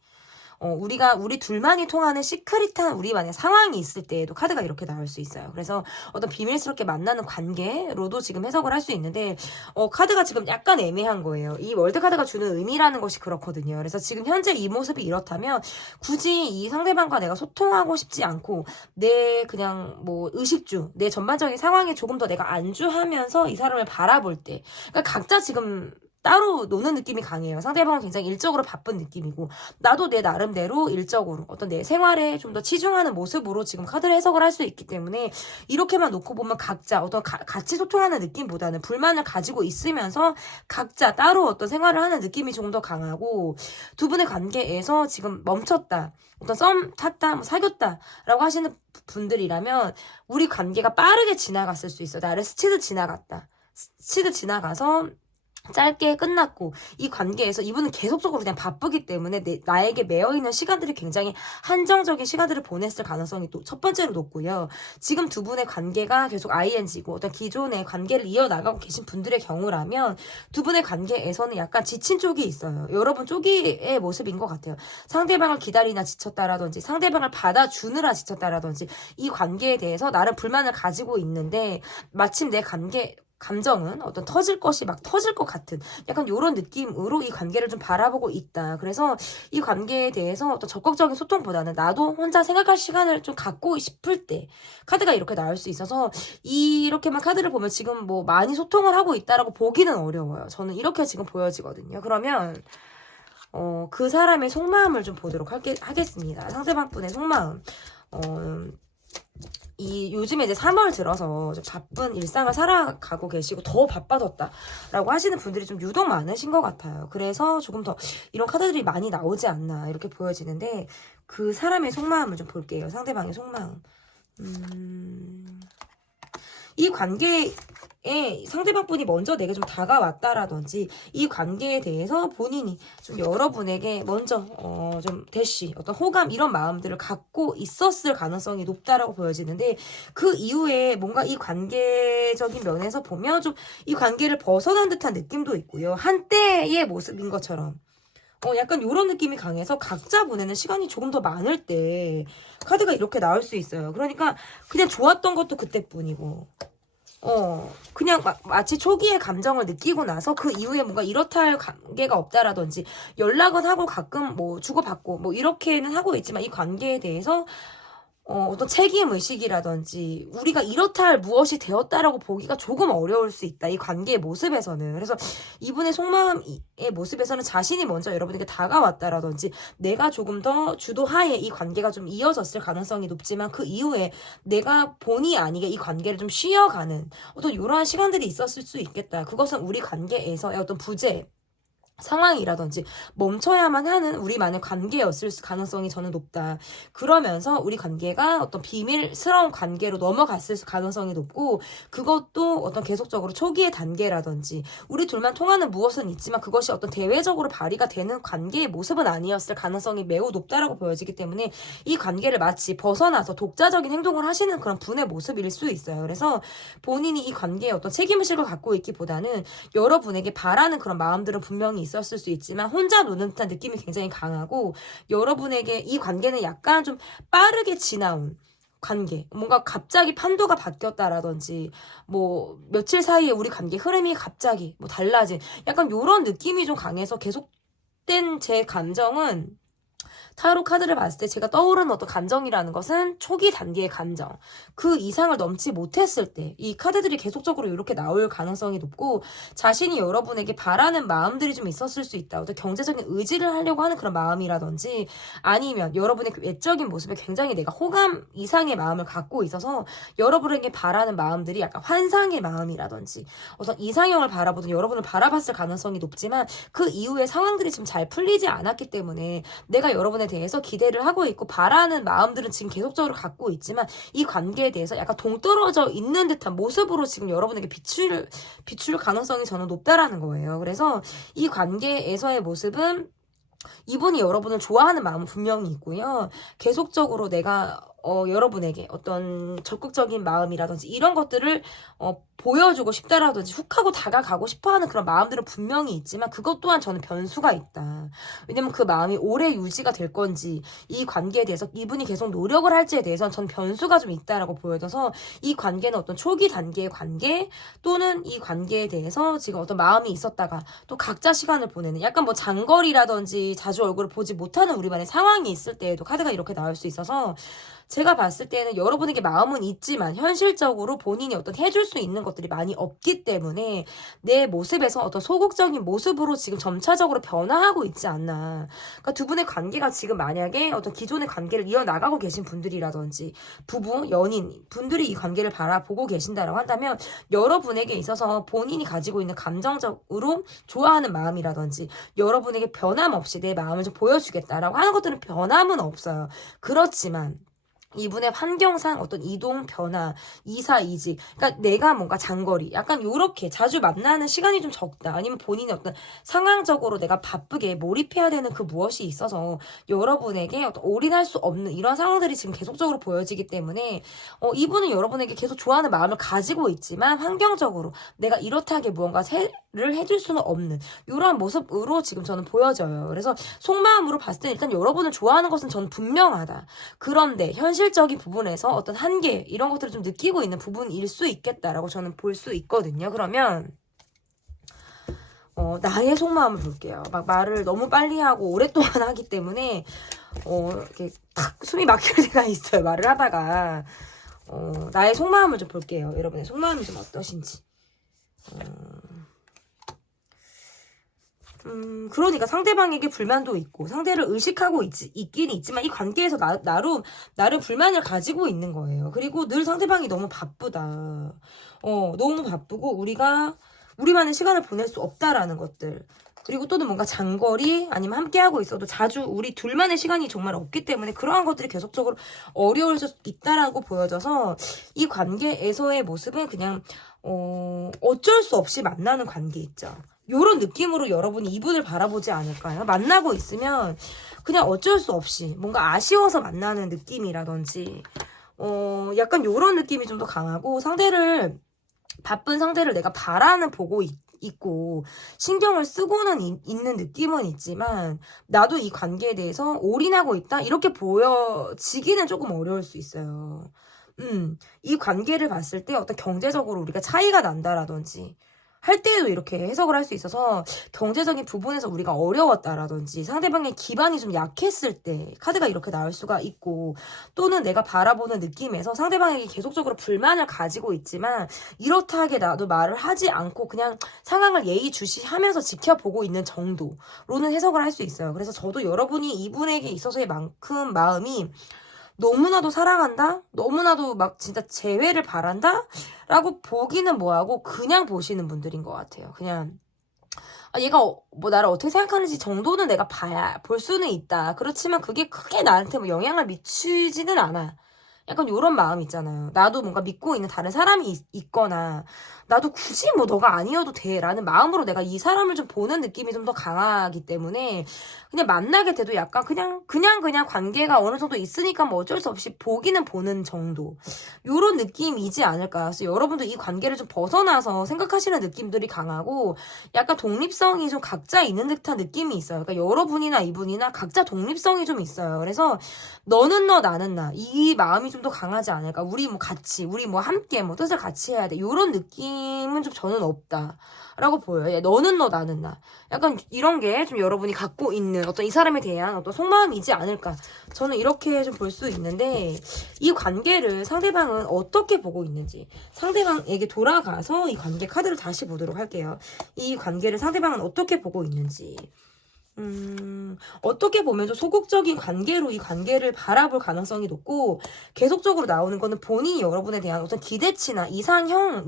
우리 둘만이 통하는 시크릿한 우리만의 상황이 있을 때에도 카드가 이렇게 나올 수 있어요. 그래서 어떤 비밀스럽게 만나는 관계로도 지금 해석을 할 수 있는데, 카드가 지금 약간 애매한 거예요. 이 월드 카드가 주는 의미라는 것이 그렇거든요. 그래서 지금 현재 이 모습이 이렇다면 굳이 이 상대방과 내가 소통하고 싶지 않고 내 그냥 뭐 의식주, 내 전반적인 상황에 조금 더 내가 안주하면서 이 사람을 바라볼 때, 그러니까 각자 지금 따로 노는 느낌이 강해요. 상대방은 굉장히 일적으로 바쁜 느낌이고, 나도 내 나름대로 일적으로 어떤 내 생활에 좀 더 치중하는 모습으로 지금 카드를 해석을 할 수 있기 때문에, 이렇게만 놓고 보면 각자 어떤 같이 소통하는 느낌보다는 불만을 가지고 있으면서 각자 따로 어떤 생활을 하는 느낌이 조금 더 강하고, 두 분의 관계에서 지금 멈췄다, 어떤 썸 탔다, 뭐 사귀었다 라고 하시는 분들이라면 우리 관계가 빠르게 지나갔을 수 있어요. 나를 스치듯 지나가서 짧게 끝났고, 이 관계에서 이분은 계속적으로 그냥 바쁘기 때문에 나에게 매여있는 시간들이 굉장히 한정적인 시간들을 보냈을 가능성이 또 첫 번째로 높고요. 지금 두 분의 관계가 계속 ING고 어떤 기존의 관계를 이어나가고 계신 분들의 경우라면 두 분의 관계에서는 약간 지친 쪽이 있어요. 여러분 쪽이의 모습인 것 같아요. 상대방을 기다리나 지쳤다라든지, 상대방을 받아주느라 지쳤다라든지, 이 관계에 대해서 나름 불만을 가지고 있는데 마침 내 감정은 어떤 터질 것이 막 터질 것 같은 약간 이런 느낌으로 이 관계를 좀 바라보고 있다. 그래서 이 관계에 대해서 어떤 적극적인 소통보다는 나도 혼자 생각할 시간을 좀 갖고 싶을 때 카드가 이렇게 나올 수 있어서, 이렇게만 카드를 보면 지금 뭐 많이 소통을 하고 있다라고 보기는 어려워요. 저는 이렇게 지금 보여지거든요. 그러면 그 사람의 속마음을 좀 보도록 하겠습니다. 상대방 분의 속마음. 요즘에 이제 3월 들어서 좀 바쁜 일상을 살아가고 계시고 더 바빠졌다라고 하시는 분들이 좀 유독 많으신 것 같아요. 그래서 조금 더 이런 카드들이 많이 나오지 않나 이렇게 보여지는데, 그 사람의 속마음을 좀 볼게요. 상대방의 속마음. 이 관계에 상대방 분이 먼저 내게 좀 다가왔다라든지, 이 관계에 대해서 본인이 좀 여러분에게 먼저 좀 대시, 어떤 호감, 이런 마음들을 갖고 있었을 가능성이 높다라고 보여지는데, 그 이후에 뭔가 이 관계적인 면에서 보면 좀 이 관계를 벗어난 듯한 느낌도 있고요. 한때의 모습인 것처럼 약간 이런 느낌이 강해서 각자 보내는 시간이 조금 더 많을 때 카드가 이렇게 나올 수 있어요. 그러니까 그냥 좋았던 것도 그때뿐이고, 그냥 마치 초기의 감정을 느끼고 나서 그 이후에 뭔가 이렇다 할 관계가 없다라든지, 연락은 하고 가끔 뭐 주고받고 뭐 이렇게는 하고 있지만 이 관계에 대해서 어떤 책임의식이라든지 우리가 이렇다 할 무엇이 되었다라고 보기가 조금 어려울 수 있다. 이 관계의 모습에서는. 그래서 이분의 속마음의 모습에서는 자신이 먼저 여러분에게 다가왔다라든지, 내가 조금 더 주도하에 이 관계가 좀 이어졌을 가능성이 높지만 그 이후에 내가 본의 아니게 이 관계를 좀 쉬어가는 어떤 이러한 시간들이 있었을 수 있겠다. 그것은 우리 관계에서의 어떤 부재 상황이라든지 멈춰야만 하는 우리만의 관계였을 가능성이 저는 높다. 그러면서 우리 관계가 어떤 비밀스러운 관계로 넘어갔을 가능성이 높고, 그것도 어떤 계속적으로 초기의 단계라든지 우리 둘만 통하는 무엇은 있지만 그것이 어떤 대외적으로 발휘가 되는 관계의 모습은 아니었을 가능성이 매우 높다라고 보여지기 때문에 이 관계를 마치 벗어나서 독자적인 행동을 하시는 그런 분의 모습일 수 있어요. 그래서 본인이 이 관계에 어떤 책임의식을 갖고 있기보다는 여러분에게 바라는 그런 마음들은 분명히 있었을 수 있지만 혼자 노는 듯한 느낌이 굉장히 강하고, 여러분에게 이 관계는 약간 좀 빠르게 지나온 관계, 뭔가 갑자기 판도가 바뀌었다라든지, 뭐 며칠 사이에 우리 관계 흐름이 갑자기 뭐 달라진 약간 요런 느낌이 좀 강해서 계속된 제 감정은 타로 카드를 봤을 때 제가 떠오르는 어떤 감정이라는 것은 초기 단계의 감정, 그 이상을 넘지 못했을 때 이 카드들이 계속적으로 이렇게 나올 가능성이 높고, 자신이 여러분에게 바라는 마음들이 좀 있었을 수 있다. 어떤 경제적인 의지를 하려고 하는 그런 마음이라든지, 아니면 여러분의 그 외적인 모습에 굉장히 내가 호감 이상의 마음을 갖고 있어서 여러분에게 바라는 마음들이 약간 환상의 마음이라든지 어떤 이상형을 바라보든 여러분을 바라봤을 가능성이 높지만, 그 이후의 상황들이 지금 잘 풀리지 않았기 때문에 내가 여러분에 대해서 기대를 하고 있고 바라는 마음들은 지금 계속적으로 갖고 있지만, 이 관계에 대해서 약간 동떨어져 있는 듯한 모습으로 지금 여러분에게 비출 가능성이 저는 높다라는 거예요. 그래서 이 관계에서의 모습은 이분이 여러분을 좋아하는 마음은 분명히 있고요. 계속적으로 내가 여러분에게 어떤 적극적인 마음이라든지 이런 것들을 보여주고 싶다라든지 훅 하고 다가가고 싶어하는 그런 마음들은 분명히 있지만, 그것 또한 저는 변수가 있다. 왜냐면 그 마음이 오래 유지가 될 건지, 이 관계에 대해서 이분이 계속 노력을 할지에 대해서는 저는 변수가 좀 있다라고 보여져서, 이 관계는 어떤 초기 단계의 관계, 또는 이 관계에 대해서 지금 어떤 마음이 있었다가 또 각자 시간을 보내는, 약간 뭐 장거리라든지 자주 얼굴을 보지 못하는 우리만의 상황이 있을 때에도 카드가 이렇게 나올 수 있어서, 제가 봤을 때는 여러분에게 마음은 있지만 현실적으로 본인이 어떤 해줄 수 있는 것들이 많이 없기 때문에 내 모습에서 어떤 소극적인 모습으로 지금 점차적으로 변화하고 있지 않나. 그러니까 두 분의 관계가 지금 만약에 어떤 기존의 관계를 이어나가고 계신 분들이라든지 부부, 연인 분들이 이 관계를 바라보고 계신다라고 한다면, 여러분에게 있어서 본인이 가지고 있는 감정적으로 좋아하는 마음이라든지 여러분에게 변함없이 내 마음을 좀 보여주겠다라고 하는 것들은 변함은 없어요. 그렇지만 이분의 환경상 어떤 이동, 변화, 이사, 이직, 그러니까 내가 뭔가 장거리, 약간 요렇게 자주 만나는 시간이 좀 적다. 아니면 본인이 어떤 상황적으로 내가 바쁘게 몰입해야 되는 그 무엇이 있어서 여러분에게 어떤 올인할 수 없는 이런 상황들이 지금 계속적으로 보여지기 때문에 이분은 여러분에게 계속 좋아하는 마음을 가지고 있지만, 환경적으로 내가 이렇다하게 무언가를 해줄 수는 없는 이러한 모습으로 지금 저는 보여져요. 그래서 속마음으로 봤을 때 일단 여러분을 좋아하는 것은 저는 분명하다. 그런데 현실적인 부분에서 어떤 한계 이런 것들을 좀 느끼고 있는 부분일 수 있겠다라고 저는 볼 수 있거든요. 그러면 나의 속마음을 볼게요. 막 말을 너무 빨리 하고 오랫동안 하기 때문에 이렇게 탁 숨이 막힐 때가 있어요. 말을 하다가 나의 속마음을 좀 볼게요. 여러분의 속마음이 좀 어떠신지. 그러니까 상대방에게 불만도 있고 상대를 의식하고 있긴 있지만, 이 관계에서 나름 불만을 가지고 있는 거예요. 그리고 늘 상대방이 너무 바쁘다. 너무 바쁘고 우리만의 시간을 보낼 수 없다라는 것들. 그리고 또는 뭔가 장거리 아니면 함께하고 있어도 자주 우리 둘만의 시간이 정말 없기 때문에 그러한 것들이 계속적으로 어려울 수 있다라고 보여져서, 이 관계에서의 모습은 그냥 어쩔 수 없이 만나는 관계 있죠. 요런 느낌으로 여러분이 이분을 바라보지 않을까요? 만나고 있으면 그냥 어쩔 수 없이 뭔가 아쉬워서 만나는 느낌이라든지 약간 요런 느낌이 좀 더 강하고, 바쁜 상대를 내가 보고 있고 신경을 쓰고는 있는 느낌은 있지만, 나도 이 관계에 대해서 올인하고 있다 이렇게 보여지기는 조금 어려울 수 있어요. 이 관계를 봤을 때 어떤 경제적으로 우리가 차이가 난다라든지 할 때에도 이렇게 해석을 할 수 있어서, 경제적인 부분에서 우리가 어려웠다라든지 상대방의 기반이 좀 약했을 때 카드가 이렇게 나올 수가 있고, 또는 내가 바라보는 느낌에서 상대방에게 계속적으로 불만을 가지고 있지만 이렇다하게 나도 말을 하지 않고 그냥 상황을 예의주시하면서 지켜보고 있는 정도로는 해석을 할 수 있어요. 그래서 저도 여러분이 이분에게 있어서의 만큼 마음이 너무나도 사랑한다? 너무나도 막 진짜 재회를 바란다? 라고 보기는 뭐하고 그냥 보시는 분들인 것 같아요. 그냥 얘가 뭐 나를 어떻게 생각하는지 정도는 내가 볼 수는 있다. 그렇지만 그게 크게 나한테 뭐 영향을 미치지는 않아. 약간 요런 마음 있잖아요. 나도 뭔가 믿고 있는 다른 사람이 있거나 나도 굳이 뭐 너가 아니어도 돼 라는 마음으로 내가 이 사람을 좀 보는 느낌이 좀 더 강하기 때문에, 그냥 만나게 돼도 약간 그냥 관계가 어느 정도 있으니까 뭐 어쩔 수 없이 보기는 보는 정도, 요런 느낌이지 않을까. 그래서 여러분도 이 관계를 좀 벗어나서 생각하시는 느낌들이 강하고, 약간 독립성이 좀 각자 있는 듯한 느낌이 있어요. 그러니까 여러분이나 이분이나 각자 독립성이 좀 있어요. 그래서 너는 너 나는 나, 이 마음이 좀 더 강하지 않을까? 우리 뭐 같이, 우리 뭐 함께 뭐 뜻을 같이 해야 돼. 요런 느낌은 좀 저는 없다. 라고 보여요. 야, 너는 너, 나는 나. 약간 이런 게 좀 여러분이 갖고 있는 어떤 이 사람에 대한 어떤 속마음이지 않을까. 저는 이렇게 좀 볼 수 있는데, 이 관계를 상대방은 어떻게 보고 있는지, 상대방에게 돌아가서 이 관계 카드를 다시 보도록 할게요. 이 관계를 상대방은 어떻게 보고 있는지. 어떻게 보면 좀 소극적인 관계로 이 관계를 바라볼 가능성이 높고, 계속적으로 나오는 거는 본인이 여러분에 대한 어떤 기대치나 이상향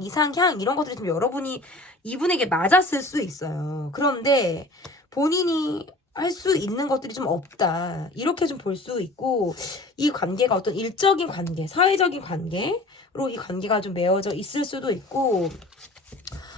이런 것들이 좀 여러분이 이분에게 맞았을 수 있어요. 그런데 본인이 할 수 있는 것들이 좀 없다. 이렇게 좀 볼 수 있고, 이 관계가 어떤 일적인 관계, 사회적인 관계로 이 관계가 좀 매어져 있을 수도 있고,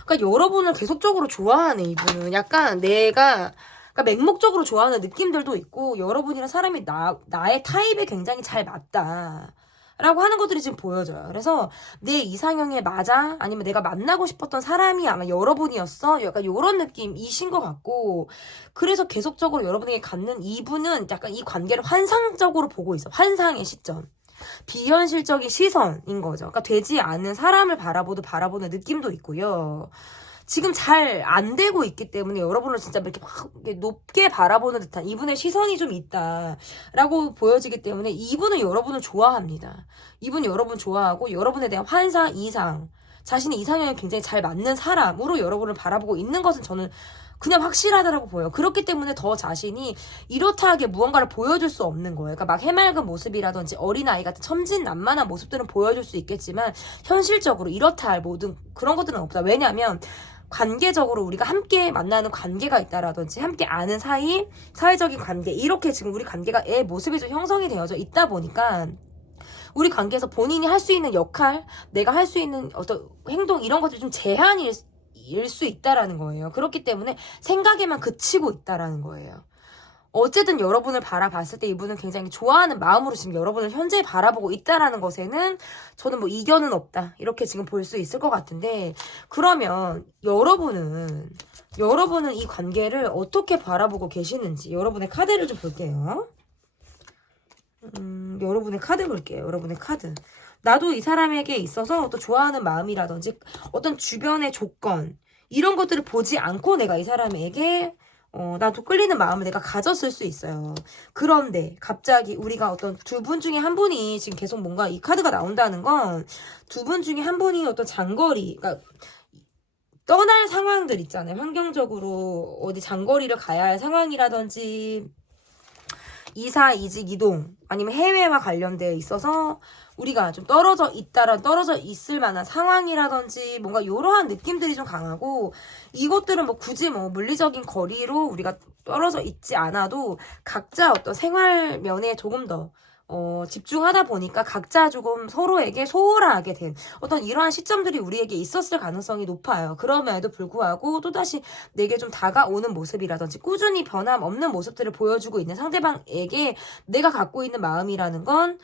그러니까 여러분을 계속적으로 좋아하는 이분은 약간 내가 그러니까 맹목적으로 좋아하는 느낌들도 있고, 여러분이랑 사람이 나의 타입에 굉장히 잘 맞다. 라고 하는 것들이 지금 보여져요. 그래서 내 이상형에 맞아? 아니면 내가 만나고 싶었던 사람이 아마 여러분이었어? 약간 이런 느낌이신 것 같고, 그래서 계속적으로 여러분에게 갖는 이분은 약간 이 관계를 환상적으로 보고 있어. 환상의 시점. 비현실적인 시선인 거죠. 그러니까 되지 않은 사람을 바라보는 느낌도 있고요. 지금 잘 안 되고 있기 때문에 여러분을 진짜 이렇게 막 높게 바라보는 듯한 이분의 시선이 좀 있다라고 보여지기 때문에 이분은 여러분을 좋아합니다. 이분이 여러분 좋아하고 여러분에 대한 환상, 이상, 자신의 이상형에 굉장히 잘 맞는 사람으로 여러분을 바라보고 있는 것은 저는 그냥 확실하다라고 보여요. 그렇기 때문에 더 자신이 이렇다 하게 무언가를 보여줄 수 없는 거예요. 그러니까 막 해맑은 모습이라든지 어린아이 같은 천진난만한 모습들은 보여줄 수 있겠지만 현실적으로 이렇다 할 모든 그런 것들은 없다. 왜냐하면 관계적으로 우리가 함께 만나는 관계가 있다라든지 함께 아는 사이, 사회적인 관계, 이렇게 지금 우리 관계가 애 모습이 좀 형성이 되어져 있다 보니까 우리 관계에서 본인이 할 수 있는 역할, 내가 할 수 있는 어떤 행동 이런 것들이 좀 제한일 수 있다라는 거예요. 그렇기 때문에 생각에만 그치고 있다라는 거예요. 어쨌든 여러분을 바라봤을 때 이분은 굉장히 좋아하는 마음으로 지금 여러분을 현재 바라보고 있다라는 것에는 저는 뭐 이견은 없다. 이렇게 지금 볼 수 있을 것 같은데, 그러면 여러분은 이 관계를 어떻게 바라보고 계시는지 여러분의 카드를 좀 볼게요. 여러분의 카드 볼게요. 여러분의 카드. 나도 이 사람에게 있어서 또 좋아하는 마음이라든지 어떤 주변의 조건 이런 것들을 보지 않고 내가 이 사람에게 나도 끌리는 마음을 내가 가졌을 수 있어요. 그런데 갑자기 우리가 어떤 두 분 중에 한 분이 지금 계속 뭔가 이 카드가 나온다는 건 두 분 중에 한 분이 어떤 장거리, 그러니까 떠날 상황들 있잖아요. 환경적으로 어디 장거리를 가야 할 상황이라든지 이사, 이직, 이동 아니면 해외와 관련되어 있어서 우리가 좀 떨어져 있을 만한 상황이라든지 뭔가 이러한 느낌들이 좀 강하고, 이것들은 뭐 굳이 뭐 물리적인 거리로 우리가 떨어져 있지 않아도 각자 어떤 생활 면에 조금 더 집중하다 보니까 각자 조금 서로에게 소홀하게 된 어떤 이러한 시점들이 우리에게 있었을 가능성이 높아요. 그럼에도 불구하고 또다시 내게 좀 다가오는 모습이라든지 꾸준히 변함없는 모습들을 보여주고 있는 상대방에게 내가 갖고 있는 마음이라는 건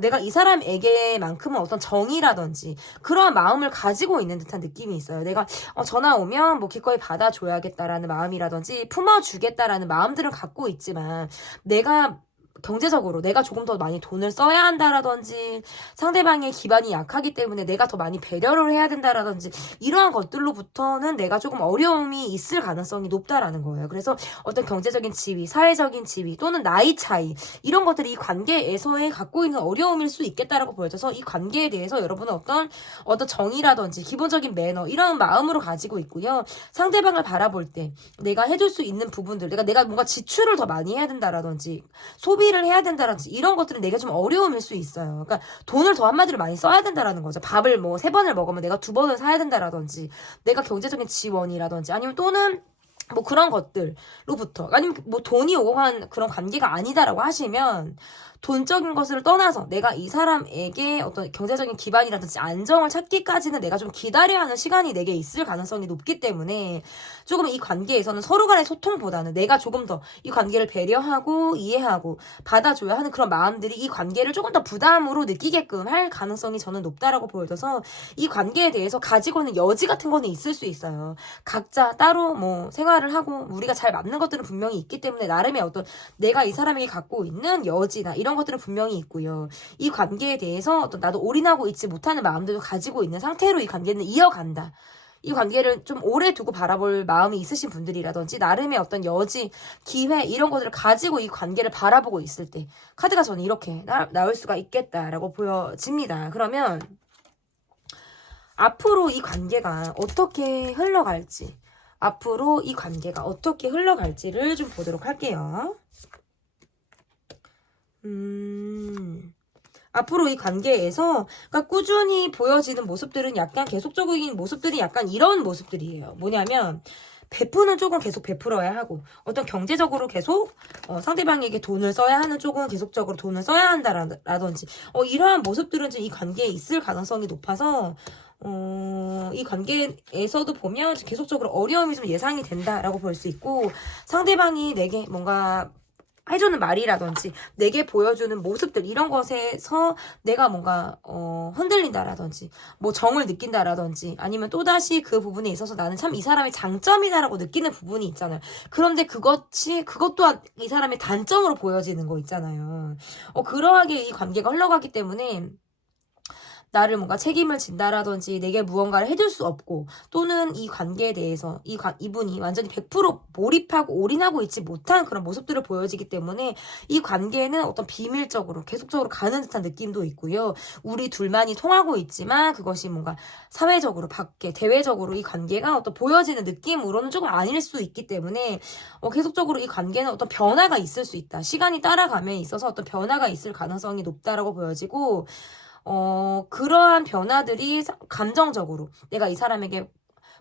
내가 이 사람에게만큼은 어떤 정이라든지 그러한 마음을 가지고 있는 듯한 느낌이 있어요. 내가 전화 오면 뭐 기꺼이 받아줘야겠다라는 마음이라든지 품어주겠다라는 마음들은 갖고 있지만, 내가 경제적으로 내가 조금 더 많이 돈을 써야 한다라든지 상대방의 기반이 약하기 때문에 내가 더 많이 배려를 해야 된다라든지 이러한 것들로부터는 내가 조금 어려움이 있을 가능성이 높다라는 거예요. 그래서 어떤 경제적인 지위, 사회적인 지위 또는 나이 차이 이런 것들이 이 관계에서의 갖고 있는 어려움일 수 있겠다라고 보여져서 이 관계에 대해서 여러분은 어떤 정의라든지 기본적인 매너 이런 마음으로 가지고 있고요. 상대방을 바라볼 때 내가 해줄 수 있는 부분들, 내가 뭔가 지출을 더 많이 해야 된다라든지 소비를 해야 된다라든지 이런 것들은 내가 좀 어려움일 수 있어요. 그러니까 돈을 더 한마디로 많이 써야 된다라는 거죠. 밥을 뭐 3번을 먹으면 내가 2번을 사야 된다라든지, 내가 경제적인 지원이라든지 아니면 또는 뭐 그런 것들로부터, 아니면 뭐 돈이 오한 그런 관계가 아니다라고 하시면 돈적인 것을 떠나서 내가 이 사람에게 어떤 경제적인 기반이라든지 안정을 찾기까지는 내가 좀 기다려야 하는 시간이 내게 있을 가능성이 높기 때문에 조금 이 관계에서는 서로 간의 소통보다는 내가 조금 더 이 관계를 배려하고 이해하고 받아줘야 하는 그런 마음들이 이 관계를 조금 더 부담으로 느끼게끔 할 가능성이 저는 높다라고 보여져서 이 관계에 대해서 가지고 있는 여지 같은 거는 있을 수 있어요. 각자 따로 뭐 생활 무언가를 하고 우리가 잘 맞는 것들은 분명히 있기 때문에 나름의 어떤 내가 이 사람에게 갖고 있는 여지나 이런 것들은 분명히 있고요. 이 관계에 대해서 어떤 나도 올인하고 있지 못하는 마음들도 가지고 있는 상태로 이 관계는 이어간다. 이 관계를 좀 오래 두고 바라볼 마음이 있으신 분들이라든지 나름의 어떤 여지, 기회 이런 것들을 가지고 이 관계를 바라보고 있을 때 카드가 저는 이렇게 나올 수가 있겠다라고 보여집니다. 그러면 앞으로 이 관계가 어떻게 흘러갈지 앞으로 이 관계가 어떻게 흘러갈지를 좀 보도록 할게요. 앞으로 이 관계에서 그러니까 꾸준히 보여지는 모습들은 약간 계속적인 모습들이 약간 이런 모습들이에요. 뭐냐면 베푸는 쪽은 계속 베풀어야 하고 어떤 경제적으로 계속 상대방에게 돈을 써야 하는 쪽은 계속적으로 돈을 써야 한다라든지 이러한 모습들은 좀 이 관계에 있을 가능성이 높아서 이 관계에서도 보면 계속적으로 어려움이 좀 예상이 된다라고 볼 수 있고 상대방이 내게 뭔가 해주는 말이라든지 내게 보여주는 모습들 이런 것에서 내가 뭔가 흔들린다라든지 뭐 정을 느낀다라든지 아니면 또다시 그 부분에 있어서 나는 참 이 사람의 장점이다라고 느끼는 부분이 있잖아요. 그런데 그것 또한 이 사람의 단점으로 보여지는 거 있잖아요. 그러하게 이 관계가 흘러가기 때문에 나를 뭔가 책임을 진다라든지 내게 무언가를 해줄 수 없고 또는 이 관계에 대해서 이분이 완전히 100% 몰입하고 올인하고 있지 못한 그런 모습들을 보여지기 때문에 이 관계는 어떤 비밀적으로 계속적으로 가는 듯한 느낌도 있고요. 우리 둘만이 통하고 있지만 그것이 뭔가 사회적으로 밖에 대외적으로 이 관계가 어떤 보여지는 느낌으로는 조금 아닐 수 있기 때문에 계속적으로 이 관계는 어떤 변화가 있을 수 있다. 시간이 따라감에 있어서 어떤 변화가 있을 가능성이 높다라고 보여지고 그러한 변화들이 감정적으로 내가 이 사람에게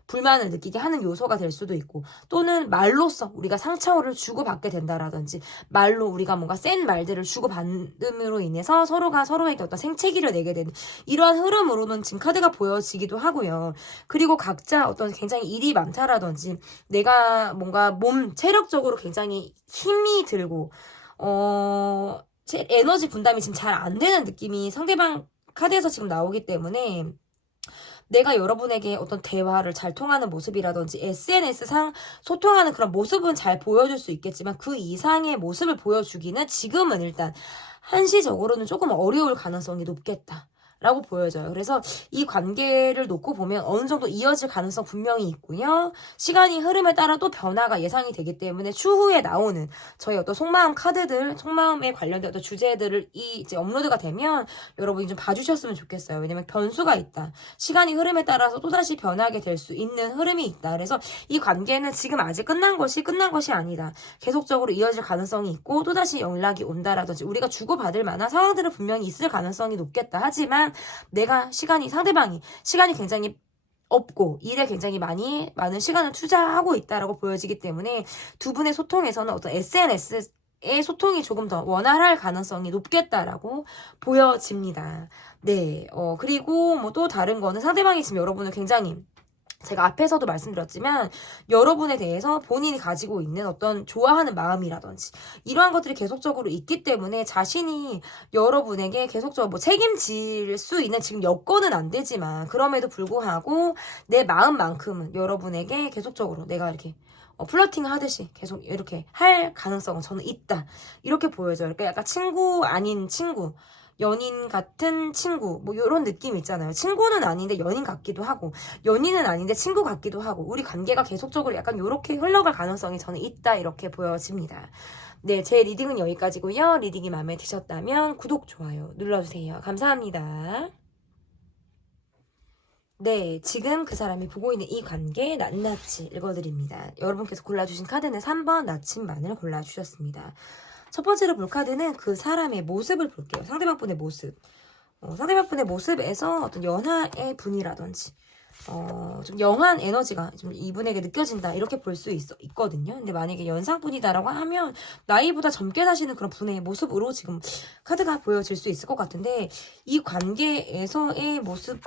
불만을 느끼게 하는 요소가 될 수도 있고 또는 말로써 우리가 상처를 주고받게 된다라든지 말로 우리가 뭔가 센 말들을 주고받음으로 인해서 서로가 서로에게 어떤 생채기를 내게 되는 이러한 흐름으로는 지금 카드가 보여지기도 하고요. 그리고 각자 어떤 굉장히 일이 많다라든지 내가 뭔가 체력적으로 굉장히 힘이 들고 제 에너지 분담이 지금 잘 안 되는 느낌이 상대방 카드에서 지금 나오기 때문에 내가 여러분에게 어떤 대화를 잘 통하는 모습이라든지 SNS상 소통하는 그런 모습은 잘 보여줄 수 있겠지만 그 이상의 모습을 보여주기는 지금은 일단 한시적으로는 조금 어려울 가능성이 높겠다. 라고 보여져요. 그래서 이 관계를 놓고 보면 어느 정도 이어질 가능성 분명히 있고요. 시간이 흐름에 따라 또 변화가 예상이 되기 때문에 추후에 나오는 저희 어떤 속마음 카드들, 속마음에 관련된 어떤 주제들을 이제 업로드가 되면 여러분이 좀 봐주셨으면 좋겠어요. 왜냐면 변수가 있다. 시간이 흐름에 따라서 또다시 변하게 될 수 있는 흐름이 있다. 그래서 이 관계는 지금 아직 끝난 것이 아니다. 계속적으로 이어질 가능성이 있고 또다시 연락이 온다라든지 우리가 주고받을 만한 상황들은 분명히 있을 가능성이 높겠다. 하지만 내가 상대방이 시간이 굉장히 없고 일에 굉장히 많은 시간을 투자하고 있다라고 보여지기 때문에 두 분의 소통에서는 어떤 SNS의 소통이 조금 더 원활할 가능성이 높겠다라고 보여집니다. 네, 그리고 뭐 또 다른 거는 상대방이 지금 여러분을 굉장히 제가 앞에서도 말씀드렸지만 여러분에 대해서 본인이 가지고 있는 어떤 좋아하는 마음이라든지 이러한 것들이 계속적으로 있기 때문에 자신이 여러분에게 계속적으로 뭐 책임질 수 있는 지금 여건은 안 되지만 그럼에도 불구하고 내 마음만큼은 여러분에게 계속적으로 내가 이렇게 플러팅 하듯이 계속 이렇게 할 가능성은 저는 있다. 이렇게 보여져요. 그러니까 약간 친구 아닌 친구. 연인 같은 친구 뭐 이런 느낌 있잖아요. 친구는 아닌데 연인 같기도 하고 연인은 아닌데 친구 같기도 하고 우리 관계가 계속적으로 약간 이렇게 흘러갈 가능성이 저는 있다 이렇게 보여집니다. 네, 제 리딩은 여기까지고요. 리딩이 마음에 드셨다면 구독, 좋아요 눌러주세요. 감사합니다. 네, 지금 그 사람이 보고 있는 이 관계 낱낱이 읽어드립니다. 여러분께서 골라주신 카드는 3번 나침반을 골라주셨습니다. 첫 번째로 볼 카드는 그 사람의 모습을 볼게요. 상대방분의 모습. 상대방분의 모습에서 어떤 연하의 분이라든지 좀 영한 에너지가 좀 이분에게 느껴진다 이렇게 볼 수 있거든요. 근데 만약에 연상분이다라고 하면 나이보다 젊게 사시는 그런 분의 모습으로 지금 카드가 보여질 수 있을 것 같은데 이 관계에서의 모습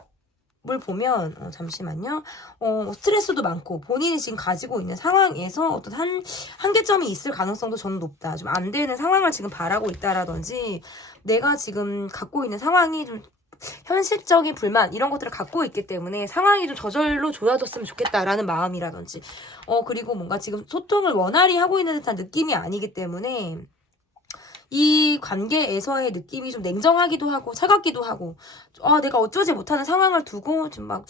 을 보면 잠시만요. 스트레스도 많고 본인이 지금 가지고 있는 상황에서 어떤 한계점이 있을 가능성도 저는 높다. 좀 안 되는 상황을 지금 바라고 있다라든지 내가 지금 갖고 있는 상황이 좀 현실적인 불만 이런 것들을 갖고 있기 때문에 상황이 좀 저절로 좋아졌으면 좋겠다라는 마음이라든지 그리고 뭔가 지금 소통을 원활히 하고 있는 듯한 느낌이 아니기 때문에 이 관계에서의 느낌이 좀 냉정하기도 하고 차갑기도 하고 내가 어쩌지 못하는 상황을 두고 좀 막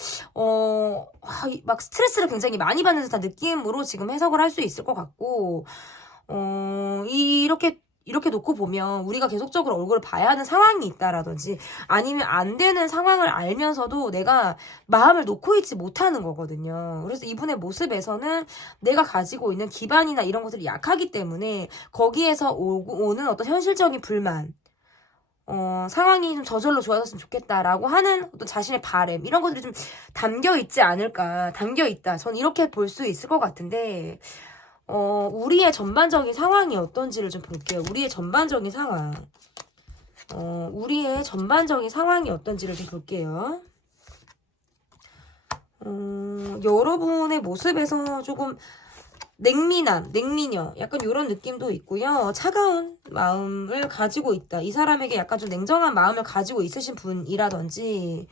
스트레스를 굉장히 많이 받는 듯한 느낌으로 지금 해석을 할 수 있을 것 같고 이렇게 놓고 보면 우리가 계속적으로 얼굴을 봐야 하는 상황이 있다라든지 아니면 안 되는 상황을 알면서도 내가 마음을 놓고 있지 못하는 거거든요. 그래서 이분의 모습에서는 내가 가지고 있는 기반이나 이런 것들이 약하기 때문에 거기에서 오는 어떤 현실적인 불만 상황이 좀 저절로 좋아졌으면 좋겠다라고 하는 어떤 자신의 바램 이런 것들이 좀 담겨있지 않을까, 담겨있다. 전 이렇게 볼 수 있을 것 같은데 우리의 전반적인 상황이 어떤지를 좀 볼게요. 우리의 전반적인 상황. 우리의 전반적인 상황이 어떤지를 좀 볼게요. 여러분의 모습에서 조금 냉미녀, 약간 이런 느낌도 있고요. 차가운 마음을 가지고 있다. 이 사람에게 약간 좀 냉정한 마음을 가지고 있으신 분이라든지,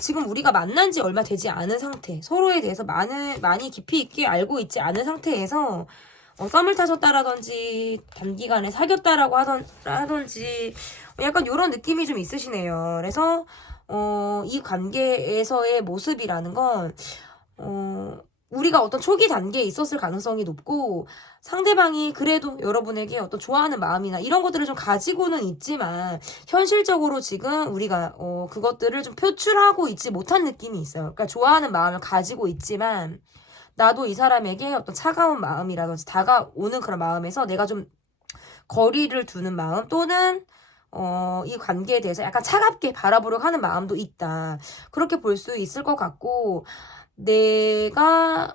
지금 우리가 만난 지 얼마 되지 않은 상태, 서로에 대해서 많이 깊이 있게 알고 있지 않은 상태에서, 썸을 타셨다라든지, 단기간에 사귀었다라고 하던지, 약간 이런 느낌이 좀 있으시네요. 그래서, 이 관계에서의 모습이라는 건, 우리가 어떤 초기 단계에 있었을 가능성이 높고 상대방이 그래도 여러분에게 어떤 좋아하는 마음이나 이런 것들을 좀 가지고는 있지만 현실적으로 지금 우리가 그것들을 좀 표출하고 있지 못한 느낌이 있어요. 그러니까 좋아하는 마음을 가지고 있지만 나도 이 사람에게 어떤 차가운 마음이라든지 다가오는 그런 마음에서 내가 좀 거리를 두는 마음 또는 이 관계에 대해서 약간 차갑게 바라보려고 하는 마음도 있다. 그렇게 볼 수 있을 것 같고 내가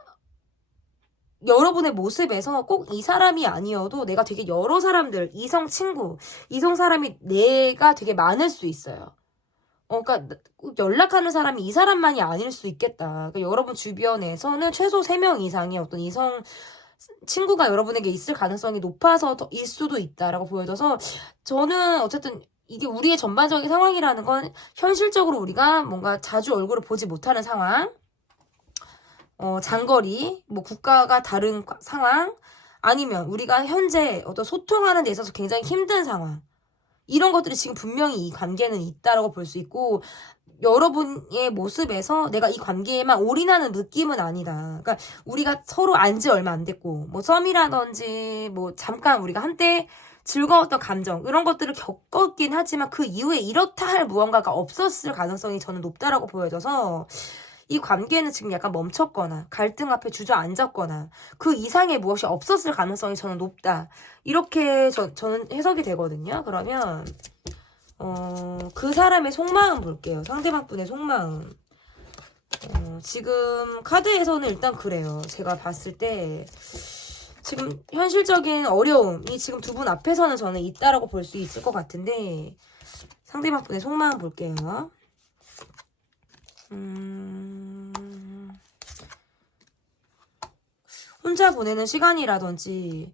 여러분의 모습에서 꼭 이 사람이 아니어도 내가 되게 여러 사람들, 이성 친구, 이성 사람이 내가 되게 많을 수 있어요. 그러니까 꼭 연락하는 사람이 이 사람만이 아닐 수 있겠다. 그러니까 여러분 주변에서는 최소 3명 이상의 어떤 이성 친구가 여러분에게 있을 가능성이 높아서 일 수도 있다라고 보여져서 저는 어쨌든 이게 우리의 전반적인 상황이라는 건 현실적으로 우리가 뭔가 자주 얼굴을 보지 못하는 상황 장거리, 국가가 다른 상황, 아니면 우리가 현재 어떤 소통하는 데 있어서 굉장히 힘든 상황. 이런 것들이 지금 분명히 이 관계는 있다라고 볼 수 있고, 여러분의 모습에서 내가 이 관계에만 올인하는 느낌은 아니다. 그러니까 우리가 서로 안지 얼마 안 됐고, 썸이라든지, 잠깐 우리가 한때 즐거웠던 감정, 이런 것들을 겪었긴 하지만 그 이후에 이렇다 할 무언가가 없었을 가능성이 저는 높다라고 보여져서, 이 관계는 지금 약간 멈췄거나 갈등 앞에 주저앉았거나 그 이상의 무엇이 없었을 가능성이 저는 높다. 이렇게 저는 해석이 되거든요. 그러면 그 사람의 속마음 볼게요. 상대방 분의 속마음. 지금 카드에서는 일단 그래요. 제가 봤을 때 지금 현실적인 어려움이 지금 두 분 앞에서는 저는 있다라고 볼 수 있을 것 같은데 상대방 분의 속마음 볼게요. 혼자 보내는 시간이라든지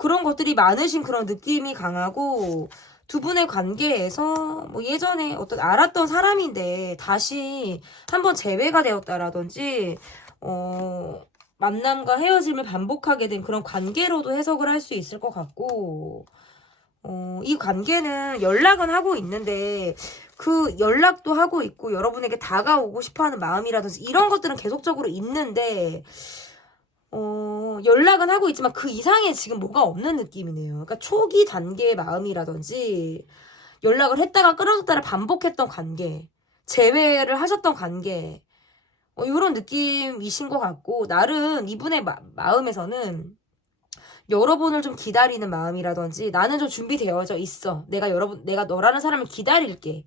그런 것들이 많으신 그런 느낌이 강하고 두 분의 관계에서 예전에 어떤 알았던 사람인데 다시 한번 재회가 되었다라든지 만남과 헤어짐을 반복하게 된 그런 관계로도 해석을 할 수 있을 것 같고 이 관계는 연락은 하고 있는데 그 연락도 하고 있고 여러분에게 다가오고 싶어하는 마음이라든지 이런 것들은 계속적으로 있는데 연락은 하고 있지만 그 이상의 지금 뭐가 없는 느낌이네요. 그러니까 초기 단계의 마음이라든지 연락을 했다가 끊어졌다를 반복했던 관계, 재회를 하셨던 관계 이런 느낌이신 것 같고 나름 이분의 마음에서는 여러분을 좀 기다리는 마음이라든지 나는 좀 준비되어져 있어. 내가 너라는 사람을 기다릴게.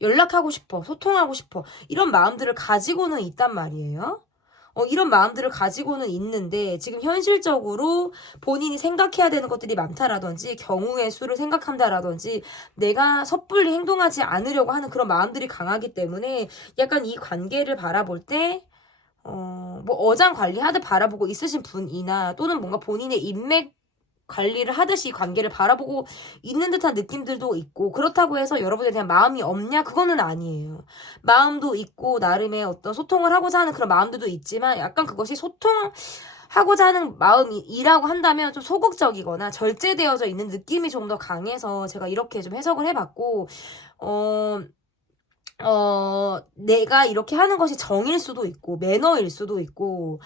연락하고 싶어. 소통하고 싶어. 이런 마음들을 가지고는 있단 말이에요. 이런 마음들을 가지고는 있는데 지금 현실적으로 본인이 생각해야 되는 것들이 많다라든지 경우의 수를 생각한다라든지 내가 섣불리 행동하지 않으려고 하는 그런 마음들이 강하기 때문에 약간 이 관계를 바라볼 때 어장 관리하듯 바라보고 있으신 분이나 또는 뭔가 본인의 인맥 관리를 하듯이 관계를 바라보고 있는 듯한 느낌들도 있고, 그렇다고 해서 여러분에 대한 마음이 없냐? 그거는 아니에요. 마음도 있고 나름의 어떤 소통을 하고자 하는 그런 마음들도 있지만, 약간 그것이 소통하고자 하는 마음이라고 한다면 좀 소극적이거나 절제되어져 있는 느낌이 좀 더 강해서 제가 이렇게 좀 해석을 해봤고, 내가 이렇게 하는 것이 정일 수도 있고, 매너일 수도 있고,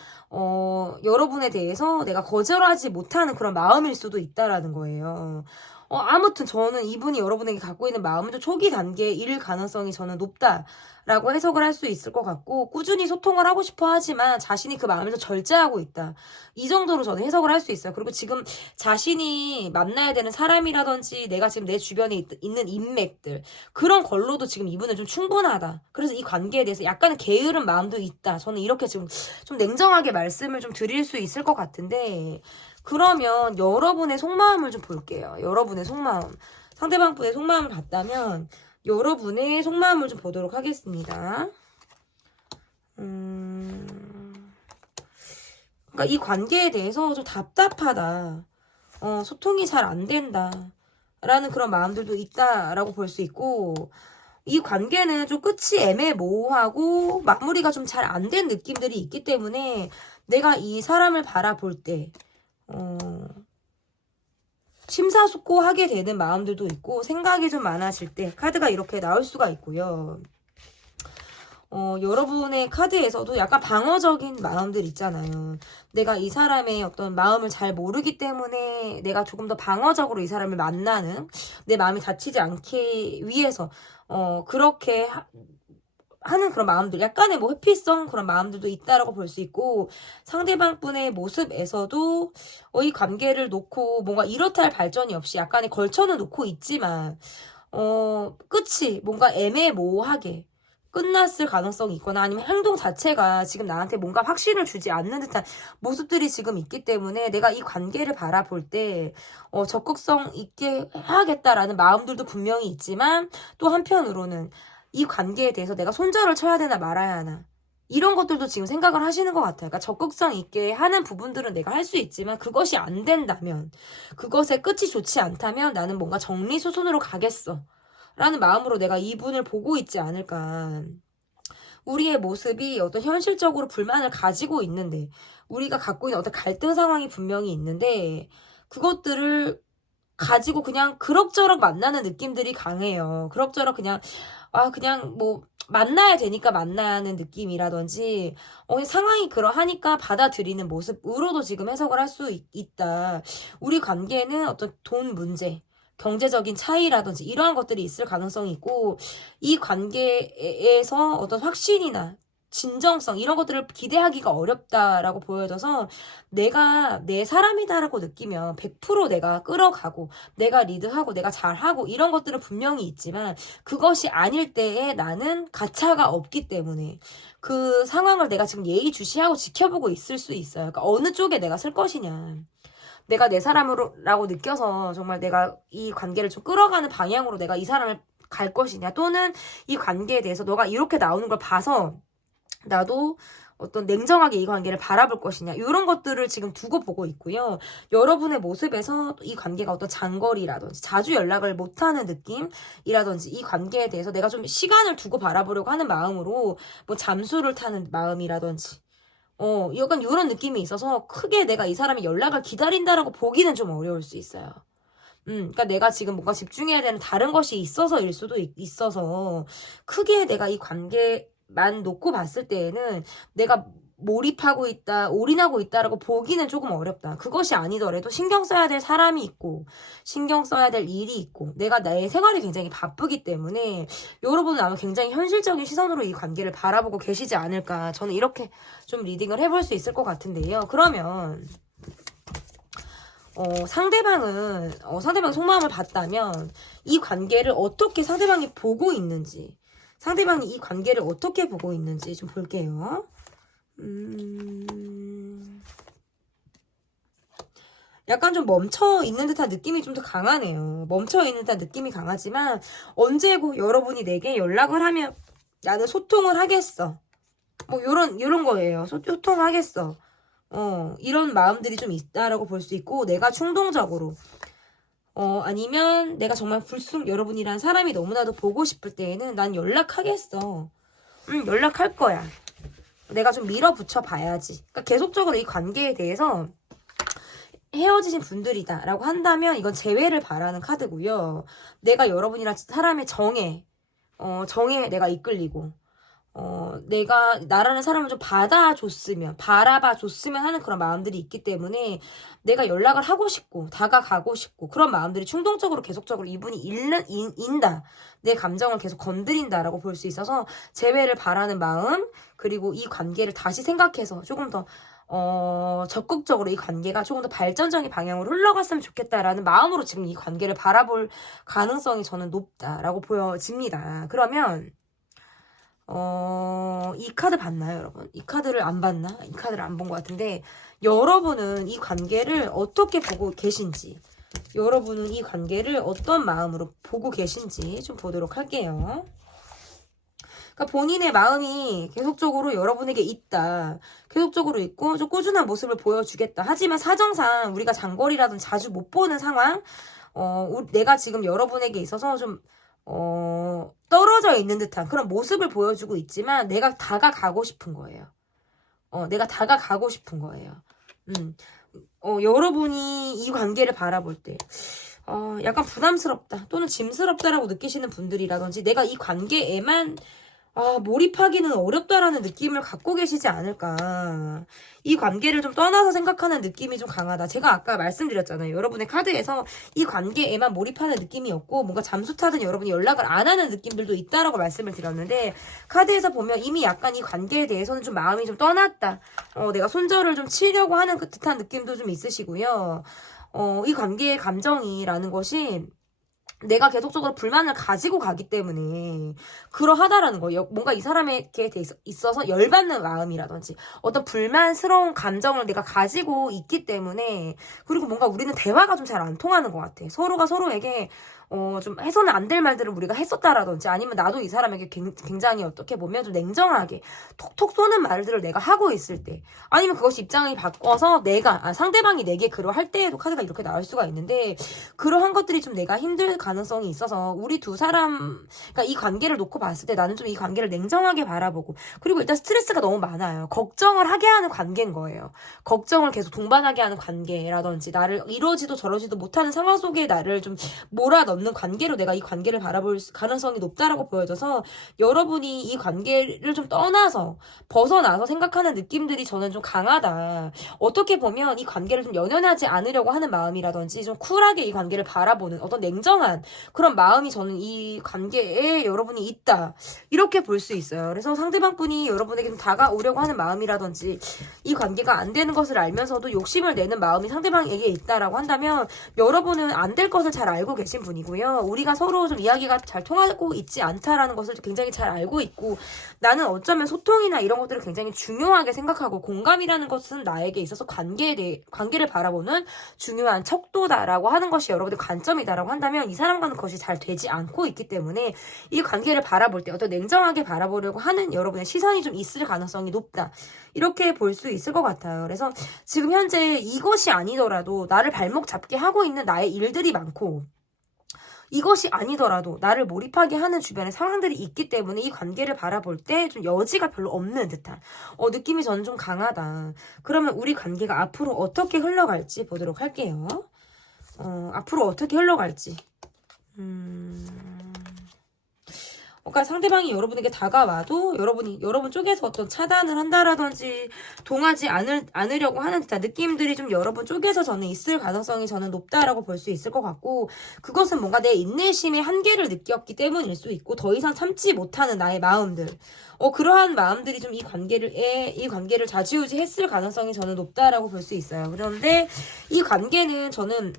여러분에 대해서 내가 거절하지 못하는 그런 마음일 수도 있다라는 거예요. 아무튼 저는 이분이 여러분에게 갖고 있는 마음은 좀 초기 단계일 가능성이 저는 높다라고 해석을 할 수 있을 것 같고, 꾸준히 소통을 하고 싶어 하지만 자신이 그 마음을 좀 절제하고 있다. 이 정도로 저는 해석을 할 수 있어요. 그리고 지금 자신이 만나야 되는 사람이라든지 내가 지금 내 주변에 있는 인맥들, 그런 걸로도 지금 이분은 좀 충분하다. 그래서 이 관계에 대해서 약간은 게으른 마음도 있다. 저는 이렇게 지금 좀 냉정하게 말씀을 좀 드릴 수 있을 것 같은데, 그러면 여러분의 속마음을 좀 볼게요. 여러분의 속마음. 상대방 분의 속마음을 봤다면 여러분의 속마음을 좀 보도록 하겠습니다. 그러니까 이 관계에 대해서 좀 답답하다. 소통이 잘 안 된다. 라는 그런 마음들도 있다라고 볼 수 있고, 이 관계는 좀 끝이 애매모호하고 마무리가 좀 잘 안 된 느낌들이 있기 때문에 내가 이 사람을 바라볼 때 심사숙고하게 되는 마음들도 있고, 생각이 좀 많아질 때 카드가 이렇게 나올 수가 있고요. 여러분의 카드에서도 약간 방어적인 마음들 있잖아요. 내가 이 사람의 어떤 마음을 잘 모르기 때문에 내가 조금 더 방어적으로 이 사람을 만나는, 내 마음이 다치지 않게 위해서 그렇게 하는 그런 마음들, 약간의 뭐 회피성 그런 마음들도 있다라고 볼 수 있고, 상대방 분의 모습에서도 이 관계를 놓고 뭔가 이렇다 할 발전이 없이 약간의 걸쳐는 놓고 있지만 끝이 뭔가 애매모호하게 끝났을 가능성이 있거나, 아니면 행동 자체가 지금 나한테 뭔가 확신을 주지 않는 듯한 모습들이 지금 있기 때문에 내가 이 관계를 바라볼 때 적극성 있게 해야겠다라는 마음들도 분명히 있지만, 또 한편으로는 이 관계에 대해서 내가 손절을 쳐야 되나 말아야 하나, 이런 것들도 지금 생각을 하시는 것 같아요. 그러니까 적극성 있게 하는 부분들은 내가 할 수 있지만, 그것이 안 된다면, 그것의 끝이 좋지 않다면 나는 뭔가 정리수순으로 가겠어 라는 마음으로 내가 이분을 보고 있지 않을까. 우리의 모습이 어떤 현실적으로 불만을 가지고 있는데, 우리가 갖고 있는 어떤 갈등 상황이 분명히 있는데, 그것들을 가지고 그냥 그럭저럭 만나는 느낌들이 강해요. 그럭저럭 그냥 뭐 만나야 되니까 만나는 느낌이라든지, 상황이 그러하니까 받아들이는 모습으로도 지금 해석을 할 수 있다. 우리 관계는 어떤 돈 문제, 경제적인 차이라든지 이러한 것들이 있을 가능성이 있고, 이 관계에서 어떤 확신이나 진정성, 이런 것들을 기대하기가 어렵다라고 보여져서, 내가 내 사람이다라고 느끼면 100% 내가 끌어가고 내가 리드하고 내가 잘하고 이런 것들은 분명히 있지만, 그것이 아닐 때에 나는 가차가 없기 때문에 그 상황을 내가 지금 예의주시하고 지켜보고 있을 수 있어요. 그러니까 어느 쪽에 내가 쓸 것이냐, 내가 내 사람으로라고 느껴서 정말 내가 이 관계를 좀 끌어가는 방향으로 내가 이 사람을 갈 것이냐, 또는 이 관계에 대해서 너가 이렇게 나오는 걸 봐서 나도 어떤 냉정하게 이 관계를 바라볼 것이냐, 이런 것들을 지금 두고 보고 있고요. 여러분의 모습에서 이 관계가 어떤 장거리라든지 자주 연락을 못하는 느낌이라든지, 이 관계에 대해서 내가 좀 시간을 두고 바라보려고 하는 마음으로 뭐 잠수를 타는 마음이라든지, 약간 이런 느낌이 있어서 크게 내가 이 사람이 연락을 기다린다라고 보기는 좀 어려울 수 있어요. 그러니까 내가 지금 뭔가 집중해야 되는 다른 것이 있어서일 수도 있어서, 크게 내가 이 관계만 놓고 봤을 때에는 내가 몰입하고 있다, 올인하고 있다라고 보기는 조금 어렵다. 그것이 아니더라도 신경 써야 될 사람이 있고, 신경 써야 될 일이 있고, 내가 내 생활이 굉장히 바쁘기 때문에 여러분은 아마 굉장히 현실적인 시선으로 이 관계를 바라보고 계시지 않을까. 저는 이렇게 좀 리딩을 해볼 수 있을 것 같은데요. 그러면 상대방은 상대방의 속마음을 봤다면 이 관계를 어떻게 상대방이 보고 있는지, 상대방이 이 관계를 어떻게 보고 있는지 좀 볼게요. 약간 좀 멈춰 있는 듯한 느낌이 좀 더 강하네요. 멈춰 있는 듯한 느낌이 강하지만, 언제고 여러분이 내게 연락을 하면 나는 소통을 하겠어, 뭐 요런 거예요. 소통하겠어. 이런 마음들이 좀 있다라고 볼 수 있고, 내가 충동적으로 아니면 내가 정말 불쑥 여러분이란 사람이 너무나도 보고 싶을 때에는 난 연락하겠어. 연락할 거야. 내가 좀 밀어붙여 봐야지. 그러니까 계속적으로 이 관계에 대해서 헤어지신 분들이다 라고 한다면 이건 재회를 바라는 카드고요. 내가 여러분이랑 사람의 정에 내가 이끌리고 내가 나라는 사람을 좀 받아줬으면, 바라봐줬으면 하는 그런 마음들이 있기 때문에 내가 연락을 하고 싶고 다가가고 싶고 그런 마음들이 충동적으로 계속적으로 이분이 인다. 내 감정을 계속 건드린다라고 볼 수 있어서 재회를 바라는 마음, 그리고 이 관계를 다시 생각해서 조금 더 적극적으로 이 관계가 조금 더 발전적인 방향으로 흘러갔으면 좋겠다라는 마음으로 지금 이 관계를 바라볼 가능성이 저는 높다라고 보여집니다. 그러면 이 카드 봤나요, 여러분? 이 카드를 안 봤나? 이 카드를 안 본 것 같은데, 여러분은 이 관계를 어떻게 보고 계신지, 여러분은 이 관계를 어떤 마음으로 보고 계신지 좀 보도록 할게요. 그러니까 본인의 마음이 계속적으로 여러분에게 있다. 계속적으로 있고 좀 꾸준한 모습을 보여주겠다. 하지만 사정상 우리가 장거리라든지 자주 못 보는 상황, 내가 지금 여러분에게 있어서 좀 떨어져 있는 듯한 그런 모습을 보여주고 있지만 내가 다가가고 싶은 거예요. 내가 다가가고 싶은 거예요. 여러분이 이 관계를 바라볼 때 약간 부담스럽다 또는 짐스럽다라고 느끼시는 분들이라든지 내가 이 관계에만 몰입하기는 어렵다라는 느낌을 갖고 계시지 않을까. 이 관계를 좀 떠나서 생각하는 느낌이 좀 강하다. 제가 아까 말씀드렸잖아요. 여러분의 카드에서 이 관계에만 몰입하는 느낌이 없고 뭔가 잠수 타든 여러분이 연락을 안 하는 느낌들도 있다라고 말씀을 드렸는데, 카드에서 보면 이미 약간 이 관계에 대해서는 좀 마음이 좀 떠났다. 내가 손절을 좀 치려고 하는 그 듯한 느낌도 좀 있으시고요. 이 관계의 감정이라는 것이 내가 계속적으로 불만을 가지고 가기 때문에 그러하다라는 거예요. 뭔가 이 사람에게 있어서 열받는 마음이라든지 어떤 불만스러운 감정을 내가 가지고 있기 때문에, 그리고 뭔가 우리는 대화가 좀 잘 안 통하는 것 같아. 서로가 서로에게 좀 해서는 안 될 말들을 우리가 했었다라든지, 아니면 나도 이 사람에게 굉장히 어떻게 보면 좀 냉정하게 톡톡 쏘는 말들을 내가 하고 있을 때, 아니면 그것이 입장이 바꿔서 상대방이 내게 그러할 때에도 카드가 이렇게 나올 수가 있는데, 그러한 것들이 좀 내가 힘들 가능성이 있어서 우리 두 사람, 그러니까 이 관계를 놓고 봤을 때 나는 좀 이 관계를 냉정하게 바라보고, 그리고 일단 스트레스가 너무 많아요. 걱정을 하게 하는 관계인 거예요. 걱정을 계속 동반하게 하는 관계라든지, 나를 이러지도 저러지도 못하는 상황 속에 나를 좀 몰아넣는 관계로 내가 이 관계를 바라볼 가능성이 높다라고 보여져서, 여러분이 이 관계를 좀 떠나서 벗어나서 생각하는 느낌들이 저는 좀 강하다. 어떻게 보면 이 관계를 좀 연연하지 않으려고 하는 마음이라든지 좀 쿨하게 이 관계를 바라보는 어떤 냉정한 그런 마음이 저는 이 관계에 여러분이 있다, 이렇게 볼 수 있어요. 그래서 상대방 분이 여러분에게 좀 다가오려고 하는 마음이라든지 이 관계가 안 되는 것을 알면서도 욕심을 내는 마음이 상대방에게 있다라고 한다면, 여러분은 안 될 것을 잘 알고 계신 분이고요. 우리가 서로 좀 이야기가 잘 통하고 있지 않다라는 것을 굉장히 잘 알고 있고, 나는 어쩌면 소통이나 이런 것들을 굉장히 중요하게 생각하고, 공감이라는 것은 나에게 있어서 관계를 바라보는 중요한 척도다라고 하는 것이 여러분의 관점이다라고 한다면, 이 사람과는 그것이 잘 되지 않고 있기 때문에 이 관계를 바라볼 때 어떤 냉정하게 바라보려고 하는 여러분의 시선이 좀 있을 가능성이 높다, 이렇게 볼 수 있을 것 같아요. 그래서 지금 현재 이것이 아니더라도 나를 발목 잡게 하고 있는 나의 일들이 많고, 이것이 아니더라도 나를 몰입하게 하는 주변의 상황들이 있기 때문에 이 관계를 바라볼 때 좀 여지가 별로 없는 듯한 느낌이 저는 좀 강하다. 그러면 우리 관계가 앞으로 어떻게 흘러갈지 보도록 할게요. 앞으로 어떻게 흘러갈지. 그러니까 상대방이 여러분에게 다가와도 여러분 쪽에서 어떤 차단을 한다라든지 동하지 않으려고 하는 듯한 느낌들이 좀 여러분 쪽에서 저는 있을 가능성이 저는 높다라고 볼 수 있을 것 같고, 그것은 뭔가 내 인내심의 한계를 느꼈기 때문일 수 있고, 더 이상 참지 못하는 나의 마음들, 그러한 마음들이 좀 이 관계를 좌지우지 했을 가능성이 저는 높다라고 볼 수 있어요. 그런데 이 관계는 저는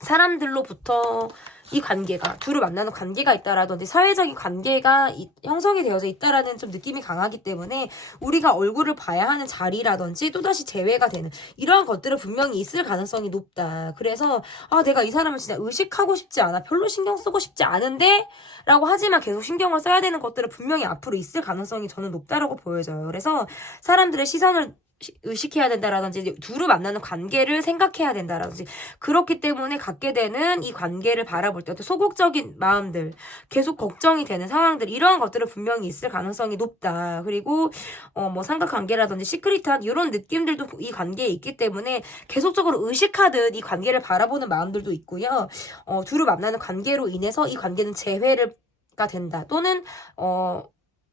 사람들로부터 이 관계가, 둘을 만나는 관계가 있다라든지 사회적인 관계가 형성이 되어져 있다라는 좀 느낌이 강하기 때문에 우리가 얼굴을 봐야 하는 자리라든지 또다시 재회가 되는 이러한 것들은 분명히 있을 가능성이 높다. 그래서 내가 이 사람을 진짜 의식하고 싶지 않아, 별로 신경 쓰고 싶지 않은데 라고 하지만 계속 신경을 써야 되는 것들은 분명히 앞으로 있을 가능성이 저는 높다라고 보여져요. 그래서 사람들의 시선을 의식해야 된다라든지 둘을 만나는 관계를 생각해야 된다라든지 그렇기 때문에 갖게 되는 이 관계를 바라볼 때 어떤 소극적인 마음들, 계속 걱정이 되는 상황들, 이러한 것들은 분명히 있을 가능성이 높다. 그리고 뭐 삼각관계라든지 시크릿한 이런 느낌들도 이 관계에 있기 때문에 계속적으로 의식하듯 이 관계를 바라보는 마음들도 있고요. 둘을 만나는 관계로 인해서 이 관계는 재회가 된다. 또는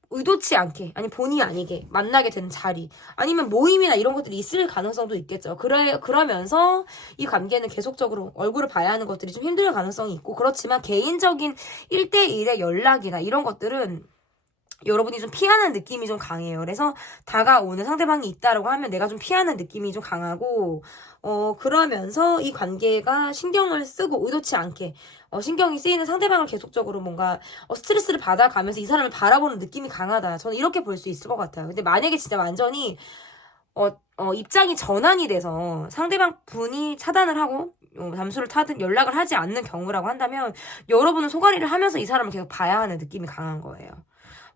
의도치 않게, 아니 본의 아니게 만나게 되는 자리, 아니면 모임이나 이런 것들이 있을 가능성도 있겠죠. 그러면서 이 관계는 계속적으로 얼굴을 봐야 하는 것들이 좀 힘들 가능성이 있고, 그렇지만 개인적인 1대1의 연락이나 이런 것들은 여러분이 좀 피하는 느낌이 좀 강해요. 그래서 다가오는 상대방이 있다라고 하면 내가 좀 피하는 느낌이 좀 강하고, 그러면서 이 관계가 신경을 쓰고 의도치 않게 신경이 쓰이는 상대방을 계속적으로 뭔가 스트레스를 받아가면서 이 사람을 바라보는 느낌이 강하다. 저는 이렇게 볼 수 있을 것 같아요. 근데 만약에 진짜 완전히 입장이 전환이 돼서 상대방 분이 차단을 하고 잠수를 타든 연락을 하지 않는 경우라고 한다면 여러분은 소가리를 하면서 이 사람을 계속 봐야 하는 느낌이 강한 거예요.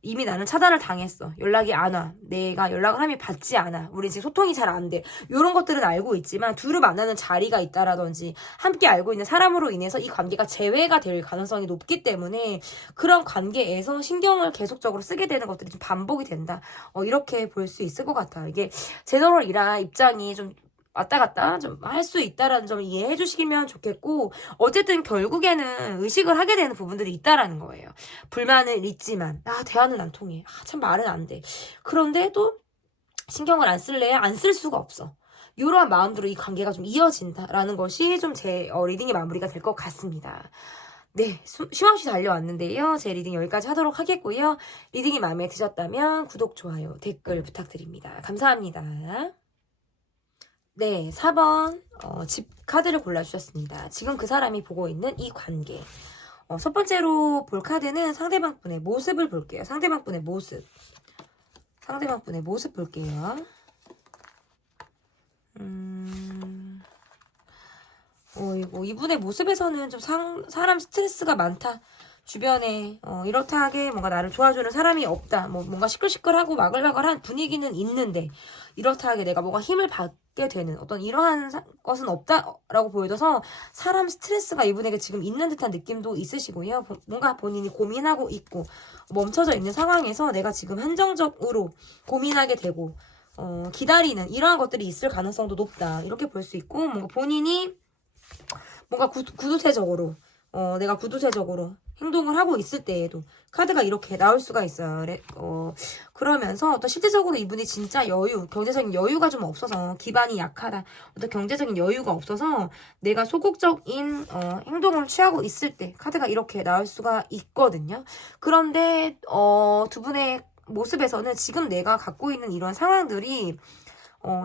이미 나는 차단을 당했어. 연락이 안 와. 내가 연락을 하면 받지 않아. 우리 지금 소통이 잘 안 돼. 이런 것들은 알고 있지만 둘을 만나는 자리가 있다라든지 함께 알고 있는 사람으로 인해서 이 관계가 재회가 될 가능성이 높기 때문에 그런 관계에서 신경을 계속적으로 쓰게 되는 것들이 좀 반복이 된다. 이렇게 볼 수 있을 것 같아요. 이게 제너럴이라 입장이 좀 왔다 갔다 좀 할 수 있다라는 점을 이해해 주시면 좋겠고, 어쨌든 결국에는 의식을 하게 되는 부분들이 있다라는 거예요. 불만을 잊지만 대화는 안 통해. 참 말은 안 돼. 그런데 또 신경을 안 쓸래? 안 쓸 수가 없어. 이러한 마음으로 이 관계가 좀 이어진다라는 것이 좀 제 리딩의 마무리가 될 것 같습니다. 네, 쉼없이 달려왔는데요. 제 리딩 여기까지 하도록 하겠고요. 리딩이 마음에 드셨다면 구독, 좋아요, 댓글 부탁드립니다. 감사합니다. 네, 4번 집 카드를 골라주셨습니다. 지금 그 사람이 보고 있는 이 관계. 첫 번째로 볼 카드는 상대방 분의 모습을 볼게요. 상대방 분의 모습. 상대방 분의 모습 볼게요. 이분의 모습에서는 좀 사람 스트레스가 많다. 주변에 이렇다 하게 뭔가 나를 도와주는 사람이 없다. 뭔가 시끌시끌하고 마글마글한 분위기는 있는데 이렇다 하게 내가 뭔가 힘을 받게 되는 어떤 이러한 것은 없다라고 보여져서 사람 스트레스가 이분에게 지금 있는 듯한 느낌도 있으시고요. 뭔가 본인이 고민하고 있고 멈춰져 있는 상황에서 내가 지금 한정적으로 고민하게 되고 기다리는 이러한 것들이 있을 가능성도 높다. 이렇게 볼 수 있고, 뭔가 본인이 뭔가 구두체적으로 내가 구두체적으로 행동을 하고 있을 때에도 카드가 이렇게 나올 수가 있어요. 그러면서 또 실제적으로 이분이 진짜 경제적인 여유가 좀 없어서 기반이 약하다. 어떤 경제적인 여유가 없어서 내가 소극적인 행동을 취하고 있을 때 카드가 이렇게 나올 수가 있거든요. 그런데 두 분의 모습에서는 지금 내가 갖고 있는 이런 상황들이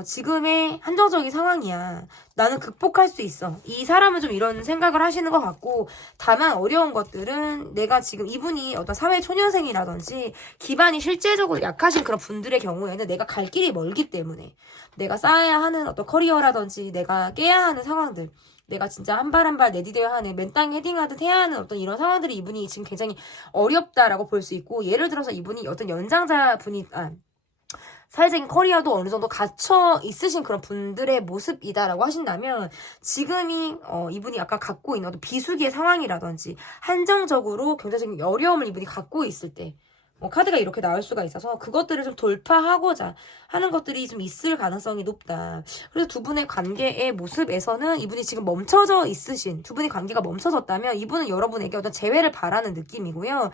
지금의 한정적인 상황이야. 나는 극복할 수 있어. 이 사람은 좀 이런 생각을 하시는 것 같고, 다만 어려운 것들은 내가 지금 이분이 어떤 사회 초년생이라든지 기반이 실제적으로 약하신 그런 분들의 경우에는 내가 갈 길이 멀기 때문에 내가 쌓아야 하는 어떤 커리어라든지 내가 깨야 하는 상황들, 내가 진짜 한 발 한 발 내디뎌야 하는 맨땅 헤딩하듯 해야 하는 어떤 이런 상황들이 이분이 지금 굉장히 어렵다라고 볼 수 있고, 예를 들어서 이분이 어떤 연장자 분이 사회적인 커리어도 어느 정도 갖춰 있으신 그런 분들의 모습이다라고 하신다면 지금이 이분이 아까 갖고 있는 어떤 비수기의 상황이라든지 한정적으로 경제적인 어려움을 이분이 갖고 있을 때 카드가 이렇게 나올 수가 있어서 그것들을 좀 돌파하고자 하는 것들이 좀 있을 가능성이 높다. 그래서 두 분의 관계의 모습에서는 이분이 지금 멈춰져 있으신, 두 분의 관계가 멈춰졌다면 이분은 여러분에게 어떤 재회를 바라는 느낌이고요.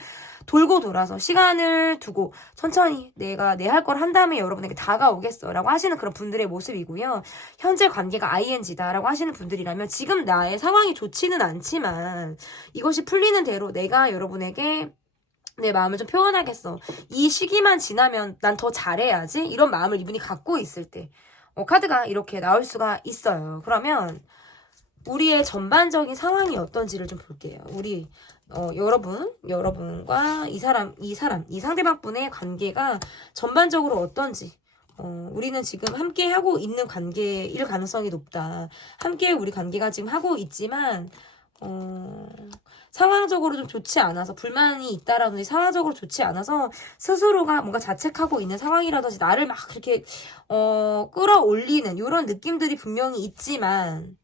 돌고 돌아서 시간을 두고 천천히 내가 내 할 걸 한 다음에 여러분에게 다가오겠어 라고 하시는 그런 분들의 모습이고요. 현재 관계가 ING다 라고 하시는 분들이라면 지금 나의 상황이 좋지는 않지만 이것이 풀리는 대로 내가 여러분에게 내 마음을 좀 표현하겠어. 이 시기만 지나면 난 더 잘해야지. 이런 마음을 이분이 갖고 있을 때 카드가 이렇게 나올 수가 있어요. 그러면 우리의 전반적인 상황이 어떤지를 좀 볼게요. 우리 여러분과 이 상대방분의 관계가 전반적으로 어떤지. 우리는 지금 함께 하고 있는 관계일 가능성이 높다. 함께 우리 관계가 지금 하고 있지만 상황적으로 좀 좋지 않아서 불만이 있다라든지 상황적으로 좋지 않아서 스스로가 뭔가 자책하고 있는 상황이라든지 나를 막 그렇게 끌어올리는 이런 느낌들이 분명히 있지만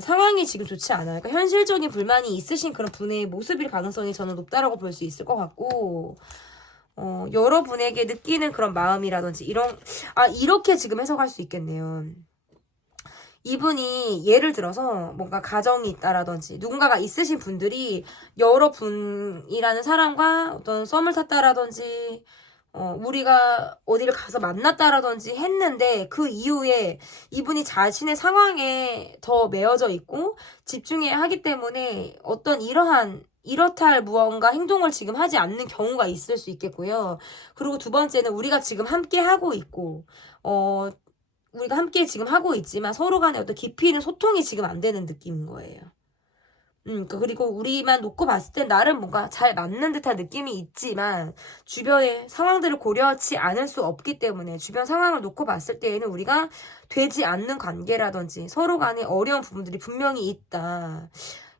상황이 지금 좋지 않아요. 그러니까 현실적인 불만이 있으신 그런 분의 모습일 가능성이 저는 높다라고 볼 수 있을 것 같고 여러분에게 느끼는 그런 마음이라든지 이렇게 지금 해석할 수 있겠네요. 이분이 예를 들어서 뭔가 가정이 있다라든지 누군가가 있으신 분들이 여러분이라는 사람과 어떤 썸을 탔다라든지 우리가 어디를 가서 만났다라든지 했는데 그 이후에 이분이 자신의 상황에 더 매여져 있고 집중해야 하기 때문에 어떤 이렇다 할 무언가 행동을 지금 하지 않는 경우가 있을 수 있겠고요. 그리고 두 번째는 우리가 지금 함께 하고 있고 우리가 함께 지금 하고 있지만 서로 간에 어떤 깊이 있는 소통이 지금 안 되는 느낌인 거예요. 그리고 우리만 놓고 봤을 땐 나름 뭔가 잘 맞는 듯한 느낌이 있지만 주변의 상황들을 고려하지 않을 수 없기 때문에 주변 상황을 놓고 봤을 때에는 우리가 되지 않는 관계라든지 서로 간에 어려운 부분들이 분명히 있다.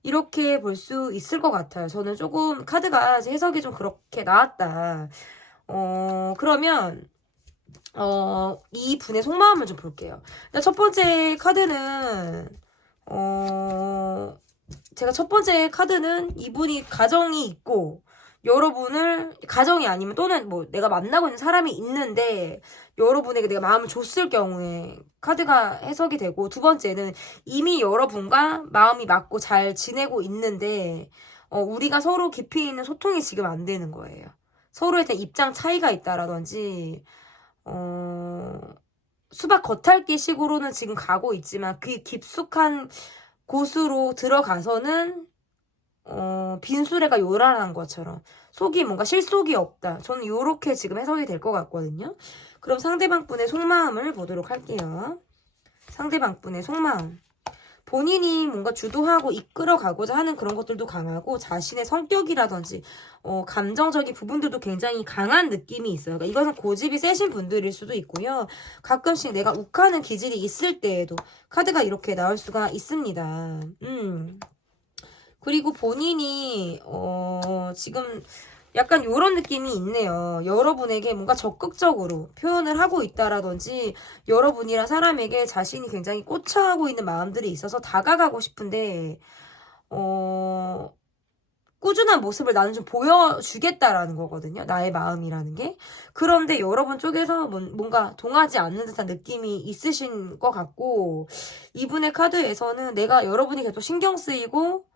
이렇게 볼 수 있을 것 같아요. 저는 조금 카드가 해석이 좀 그렇게 나왔다. 그러면 이 분의 속마음을 좀 볼게요. 첫 번째 카드는 제가 첫 번째 카드는 이분이 가정이 있고 여러분을 가정이 아니면 또는 뭐 내가 만나고 있는 사람이 있는데 여러분에게 내가 마음을 줬을 경우에 카드가 해석이 되고 두 번째는 이미 여러분과 마음이 맞고 잘 지내고 있는데 우리가 서로 깊이 있는 소통이 지금 안 되는 거예요. 서로에 대한 입장 차이가 있다라든지 수박 겉핥기 식으로는 지금 가고 있지만 그 깊숙한 곳으로 들어가서는 빈수레가 요란한 것처럼 속이 뭔가 실속이 없다. 저는 요렇게 지금 해석이 될 것 같거든요. 그럼 상대방 분의 속마음을 보도록 할게요. 상대방 분의 속마음. 본인이 뭔가 주도하고 이끌어가고자 하는 그런 것들도 강하고 자신의 성격이라든지 감정적인 부분들도 굉장히 강한 느낌이 있어요. 그러니까 이것은 고집이 세신 분들일 수도 있고요. 가끔씩 내가 욱하는 기질이 있을 때에도 카드가 이렇게 나올 수가 있습니다. 그리고 본인이 지금 약간 요런 느낌이 있네요. 여러분에게 뭔가 적극적으로 표현을 하고 있다라든지 여러분이란 사람에게 자신이 굉장히 꽂혀하고 있는 마음들이 있어서 다가가고 싶은데 꾸준한 모습을 나는 좀 보여주겠다라는 거거든요. 나의 마음이라는 게. 그런데 여러분 쪽에서 뭔가 동하지 않는 듯한 느낌이 있으신 것 같고 이분의 카드에서는 내가 여러분이 계속 신경 쓰이고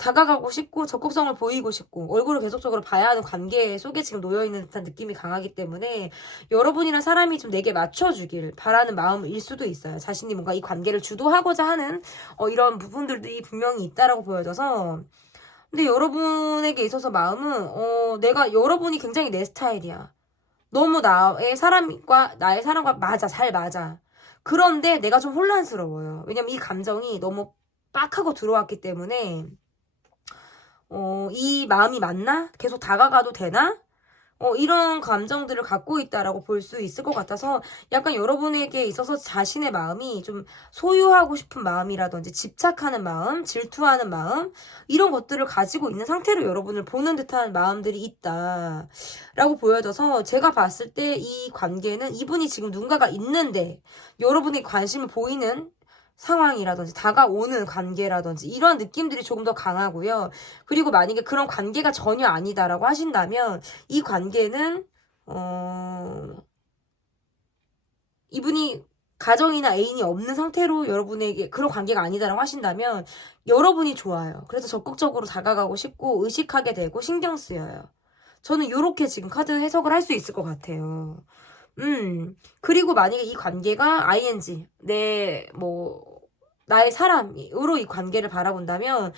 다가가고 싶고 적극성을 보이고 싶고 얼굴을 계속적으로 봐야 하는 관계 속에 지금 놓여있는 듯한 느낌이 강하기 때문에 여러분이란 사람이 좀 내게 맞춰주길 바라는 마음일 수도 있어요. 자신이 뭔가 이 관계를 주도하고자 하는 이런 부분들이 분명히 있다라고 보여져서 근데 여러분에게 있어서 마음은 여러분이 굉장히 내 스타일이야. 너무 나의 사람과 맞아. 잘 맞아. 그런데 내가 좀 혼란스러워요. 왜냐면 이 감정이 너무 빡 하고 들어왔기 때문에 이 마음이 맞나? 계속 다가가도 되나? 이런 감정들을 갖고 있다라고 볼 수 있을 것 같아서 약간 여러분에게 있어서 자신의 마음이 좀 소유하고 싶은 마음이라든지 집착하는 마음, 질투하는 마음 이런 것들을 가지고 있는 상태로 여러분을 보는 듯한 마음들이 있다라고 보여져서 제가 봤을 때 이 관계는 이분이 지금 누군가가 있는데 여러분의 관심을 보이는 상황이라든지 다가오는 관계라든지 이런 느낌들이 조금 더 강하고요. 그리고 만약에 그런 관계가 전혀 아니다라고 하신다면 이 관계는 이분이 가정이나 애인이 없는 상태로 여러분에게 그런 관계가 아니다라고 하신다면 여러분이 좋아요. 그래서 적극적으로 다가가고 싶고 의식하게 되고 신경 쓰여요. 저는 이렇게 지금 카드 해석을 할 수 있을 것 같아요. 그리고 만약에 이 관계가 ing, 나의 사람으로 이 관계를 바라본다면,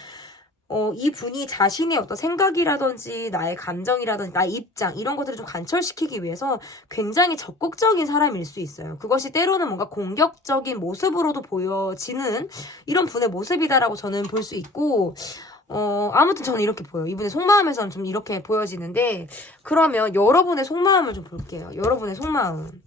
이 분이 자신의 어떤 생각이라든지 나의 감정이라든지 나의 입장 이런 것들을 좀 관철시키기 위해서 굉장히 적극적인 사람일 수 있어요. 그것이 때로는 뭔가 공격적인 모습으로도 보여지는 이런 분의 모습이다라고 저는 볼 수 있고 아무튼 저는 이렇게 보여요. 이분의 속마음에서는 좀 이렇게 보여지는데 그러면 여러분의 속마음을 좀 볼게요. 여러분의 속마음.